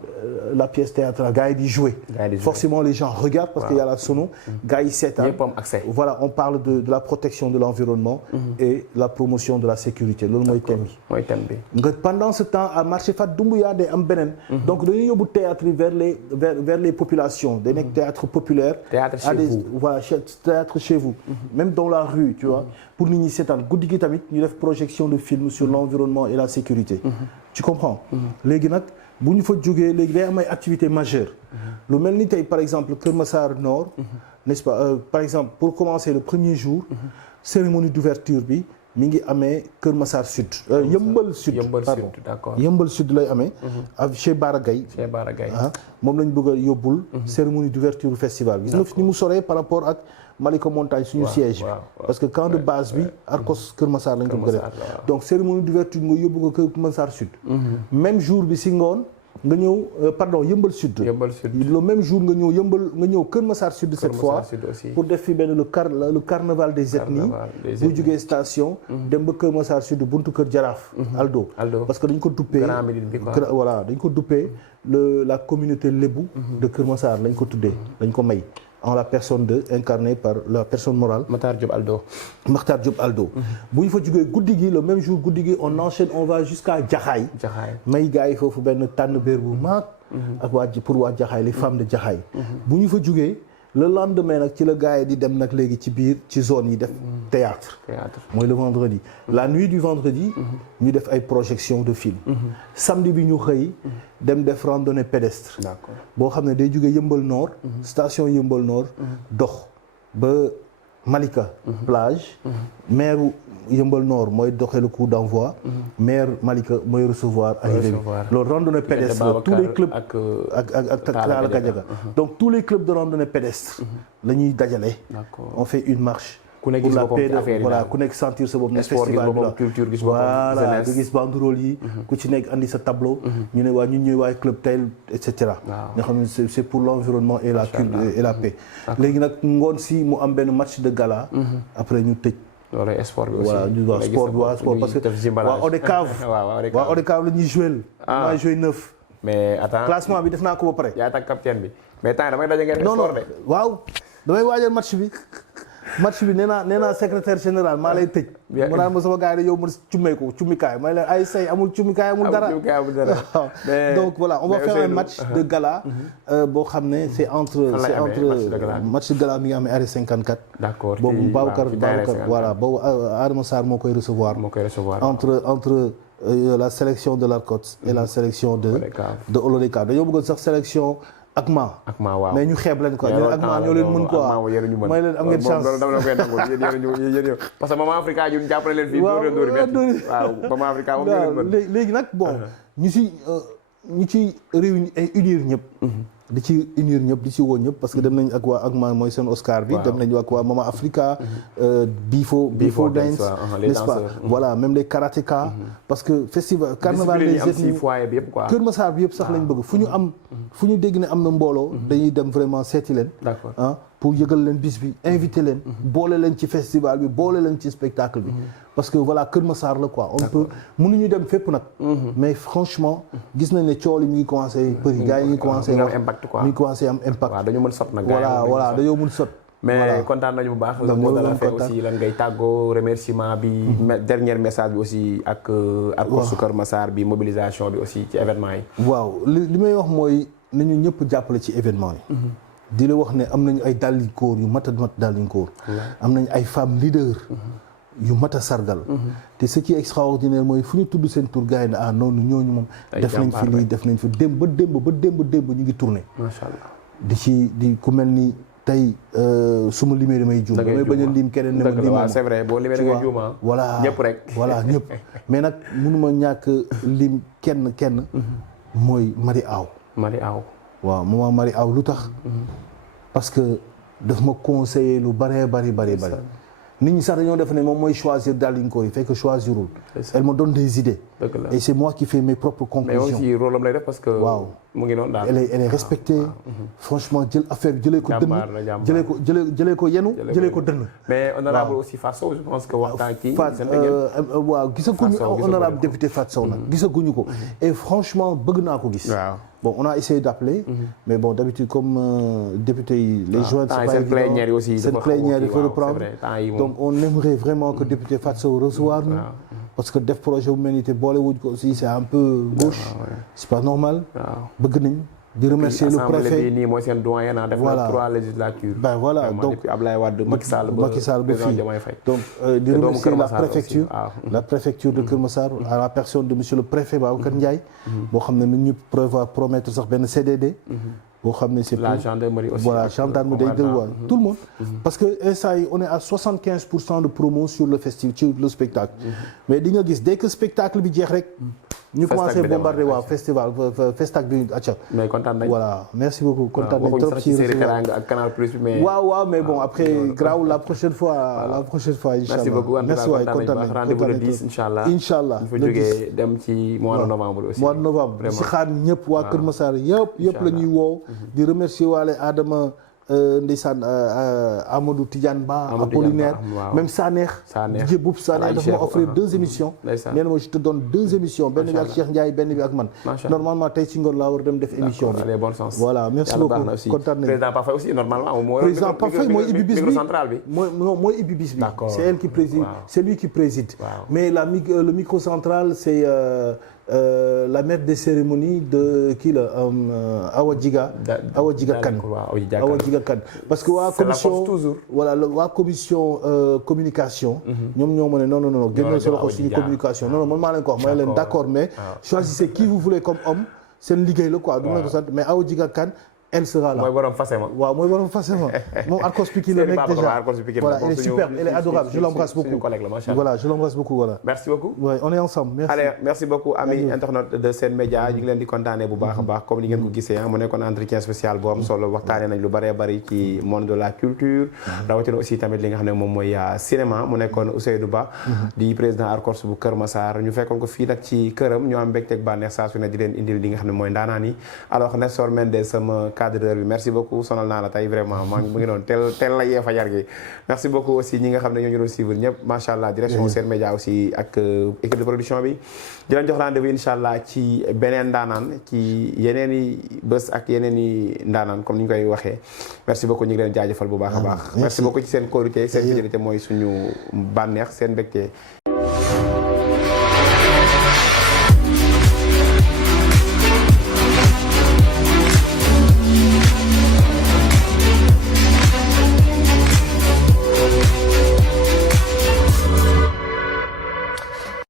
la pièce théâtrale gars yi di jouer. forcément les gens regardent parce qu'il y a la sono. gars yi seetaan ñëpp am accès. voilà on parle de la protection de l'environnement. et la promotion de la sécurité loolu mooy thème bi. mooy thème bi. nga pendant ce temps à marché Fat Doumbouya day am beneen. donc dañuy yóbbu théâtre yi vers les populations. day nekk théâtre populaire. théâtre chez vous. voilà théâtre chez vous. même dans la rue tu vois. pour nit ñi seetaan guddi gi tamit ñu def projection de film sur l'environnement et la sécurité. tu comprends. léegi nag bu ñu fa jógee léegi day am ay activités majeures. lu mel ni tey par exemple Kër Massar Nord. n'est-ce pas par exemple pour commencer le premier jour. cérémonie d'ouverture bi. mi ngi amee Kër Massar Sud. Yëmbal Sud pardon d'accord Yëmbal Sud lay amee. ak chez Bara Gaye. chez Bara Gaye. moom lañ bëgg a yóbbul. cérémonie d'ouverture du festival bi. gis nga ni mu soree par rapport ak Malika Montagne suñu siège bi. parce que camp de base bi Arcos Kër Massar lañ ko bëgg a def. donc cérémonie d'ouverture nga yóbbu ko Kër Massar Sud. même jour bi si ngoon. nga ñëw pardon Yëmbal Sud. Yëmbal Sud le même jour nga ñëw Kër Massar Sud cette fois pour def fi benn le carnaval des ethnies bu jógee station dem ba Kër Massar Sud buntu Kër Jaraaf Aldo parce que dañ ko duppee voilà dañ ko duppee la communauté lébu de Kër Massar lañ ko tuddee dañ ko may en la personne incarnée par la personne morale Makhtar Diop Aldo bu ñu fa jógee guddi gi le même jour guddi gi on enchaîne on va jusqu'à Jaxaay may gars yi foofu benn tànn béer bu mag ak pour waa Jaxaay les femmes de Jaxaay bu ñu fa jógee le lendemain nag ci la gars yi di dem nag léegi ci biir ci zone yi def théâtre mooy le vendredi la nuit du vendredi ñu def ay projection de film samedi bi ñu xëy dem def randonnée pédestre boo xam ne day jógee Yëmbal Nord station Yëmbal Nord dox ba Malika plage maire Yëmbal Nord mooy doxee le coup d'envoi maire Malika mooy recevoir arrivé bi loolu randonnée pédestre tous les clubs ak Talla Gadiaga donc tous les clubs de randonnée pédestre la ñuy dajale on fait une marche ku nekk pour la paix voilà ku nekk sentir sa bopp ne festival bi la voilà nga gis banderole yi ku ci nekk andi sa tableau ñu ne waa ñun ñooy waay club tel et cetera nga xam ne c'est pour l'environnement et la culture et la paix léegi nag ngoon si mu am benn match de gala après ñu tëj loolu sport bi aussi voilà ñu wax sport parce que waa ODCAV waa ODCAV la ñuy jouer maa joué 9 mais attends classement bi def naa ko ba pare yaa tag capitaine bi mais temps damay daje ngeen sport de waaw damay waajal match bi nee naa secrétaire général maa lay tëj mu naan ma sama gars yi yow ma cummikaay may leen ay say amul cummikaay amul dara donc voilà on va faire un match de gala boo xam ne c'est entre match de gala mi ngi amee arrêt 54 d'accord boobu Babacar voilà boobu Adama Sarr moo koy recevoir entre la sélection de l'ARCOT et la sélection de Olodeka dañoo bëggoon sax sélection Akma waaw mais ñu xeeb leen quoi ñun Akma ñoo leen mën quoi may leen am ngeen chance dama koy nangul yéen parce que Maman Africa ñun jàppale leen fii waaw Maman Africa moom léegi nag bon ñu ci unir ñëpp di ci unir ñëpp di ci woo ñëpp parce que dem nañ ak waa Akma mooy seen Oscar bi dem nañ ak waa Maman Africa Bifo Dance n'est-ce pas voilà même les karatéka parce que festival carnaval des ethnies Kër Massar bi yëpp sax lañ bëgg fu ñu dégg ne am na mbooloo dañuy dem vraiment seeti leen pour yëgal leen bis bi invité leen boole leen ci festival bi boole leen ci spectacle bi parce que voilà Kër Massar la quoi on peut mënuñu dem fépp nag mais franchement gis nañ ne coow li mi ngi commencé bëri gars yi ngi commencé am impact waaw dañoo mën sot nag voilà dañoo mën sot mais kontaan nañu bu baax le mot de la fin aussi lan ngay tàggoo remerciement bi dernier message bi aussi ak Arcos Kër Massar bi mobilisation bi aussi ci événement yi waaw li may wax mooy nañu ñëpp jàppale ci événement yi di la wax ne am nañu ay dàllinkóor yu mat dàllinkóor am nañu ay femmes leaders yu mat a sargal. te ce qui est extraordinaire mooy fu ñu tudd seen tur gars yi ne ah noonu ñooñu moom. def nañ fi lii def nañ fi démb ba démb ñu ngi tourné. macha allah di ku mel ni tey su ma limee damay juum. damay bañ a lim keneen ne ma lim c'est vrai boo limee da ngay juum voilà ñëpp rek. voilà ñëpp mais nag mënuma ñàkk lim kenn. mooy Marie Aw. Marie Aw. waaw maman Marie Aw lu tax. parce que daf ma conseiller lu bari. nit ñi sax dañoo def ne moom mooy choisir Dalinkoor yi fekk choisirul. Elle me donne des idées. et c'est moi qui fais mes propres conclusions. mais aussi rôle am lay def parce que. waaw mu ngi noonu daal. elle est respectée. franchement jël affaire bi jëlee ko dënn. jëlee ko yenu jëlee ko dënn. mais honorable aussi Fatou Sow je pense que waxtaan kii. waaw gisaguñu honorable député Fatou Sow nag gisaguñu ko. et franchement bëgg naa ko gis. bon on a essayé d'appeler. mais bon d'habitude comme député yi les joints c'est pas évident seen plénière il faut reprendre donc on aimerait vraiment que député Fatou Sow recevoir ñu. parce que def projet bu mel ni te boole wuñ ko aussi c'est un peu gauche. c'est pas normal. bëgg nañ di remercier le préfet nii mooy seen doyen def na 3 législatures. ben voilà donc depuis Ablaye Wade Macky Sall ba fii donc di remercier la préfecture de Kër Massar à la personne de monsieur le préfet Babacar Ndiaye. boo xam ne nañ ñu promettre sax benn CDD. boo xam ne c'est la gendarmerie aussi. voilà gendarmerie day dégluwaat tout le monde. parce que instant yi on est à 75% de promo sur le festival sur le spectacle. mais di nga gis dès que spectacle bi jeex rek. ñu commencé bombarder waaw festival festac bi acca. mais kontaan nañ. voilà merci beaucoup kontaan nañ trop ci ak Canal Plus mais. waaw mais bon après graaw la prochaine fois incha allah. merci beaucoup merci waay kontaan nañ rendez-vous le 10 incha allah. ñu fa jógee dem ci mois de novembre aussi. mois de novembre si xaar ñëpp waa Kër Massar yëpp la ñuy woo. di remercier waale Adama. ndeysaan Amadou Tidiane Ba Apollinaire même Sanex DJ Boub Sanex dafa ma offrir 2 émissions nee na ma je te donne 2 émissions benn bi ak Cheikh Ndiaye benn bi ak man normalement tey ci ngoon laa war dem def émission bi voilà merci beaucoup kontaan nañu président Parfait aussi normalement président Parfait mooy ibbi bis bi mooy ibbi bis bi c'est elle qui préside c'est lui qui préside mais le microcentral c'est la maître des cérémonies de kii la Awa Djiga Kane parce que waa commission voilà waa commission communication ñoom ñoo ma ne non génne sa loxo suñu communication non man maa leen ko wax ma leen d'accord mais choisissez qui vous voulez comme homme seen liggéey la quoi du ma ko sant mais Awa Djiga Kane elle sera là. mooy borom Fassema. waaw mooy borom Fassema moom Arcos Pikine la nekk déjà voilà elle est super elle est adorable je l'embrasse beaucoup voilà je l'embrasse beaucoup voilà. merci beaucoup. oui on est ensemble merci. allez merci beaucoup amis internautes de Sen Média ñu ngi leen di kontaanee bu baax a baax comme ni ngeen ko gisee mu nekkoon entretien spécial bu am solo waxtaanee nañ lu bëree bëri ci monde de la culture. rawatina aussi tamit li nga xam ne moom mooy cinéma mu nekkoon Ousseynou Ba. di président Arcos bu Kër Massar ñu fekkoon ko fii nag ci këram ñu am mbégteeg bànneex saa su ne di leen indil li nga xam ne mooy ndaanaan yi alors Nestor Mendes sama cadreur bi merci beaucoup sonal naa la tey vraiment maa ngi mu ngi doon teel la yee fajar gi merci beaucoup aussi ñi nga xam ne ñoo ñu doon suivre ñëpp macha allah direction Sen Média aussi ak équipe de production bi di leen jox rendez-vous incha allah ci beneen ndaanaan ci yeneen i bés ak yeneen i ndaanaan comme ni ñu koy waxee merci beaucoup ñu ngi leen jaajëfal bu baax a baax merci beaucoup ci seen kóolute seen fidélité mooy suñu bànneex seen mbégte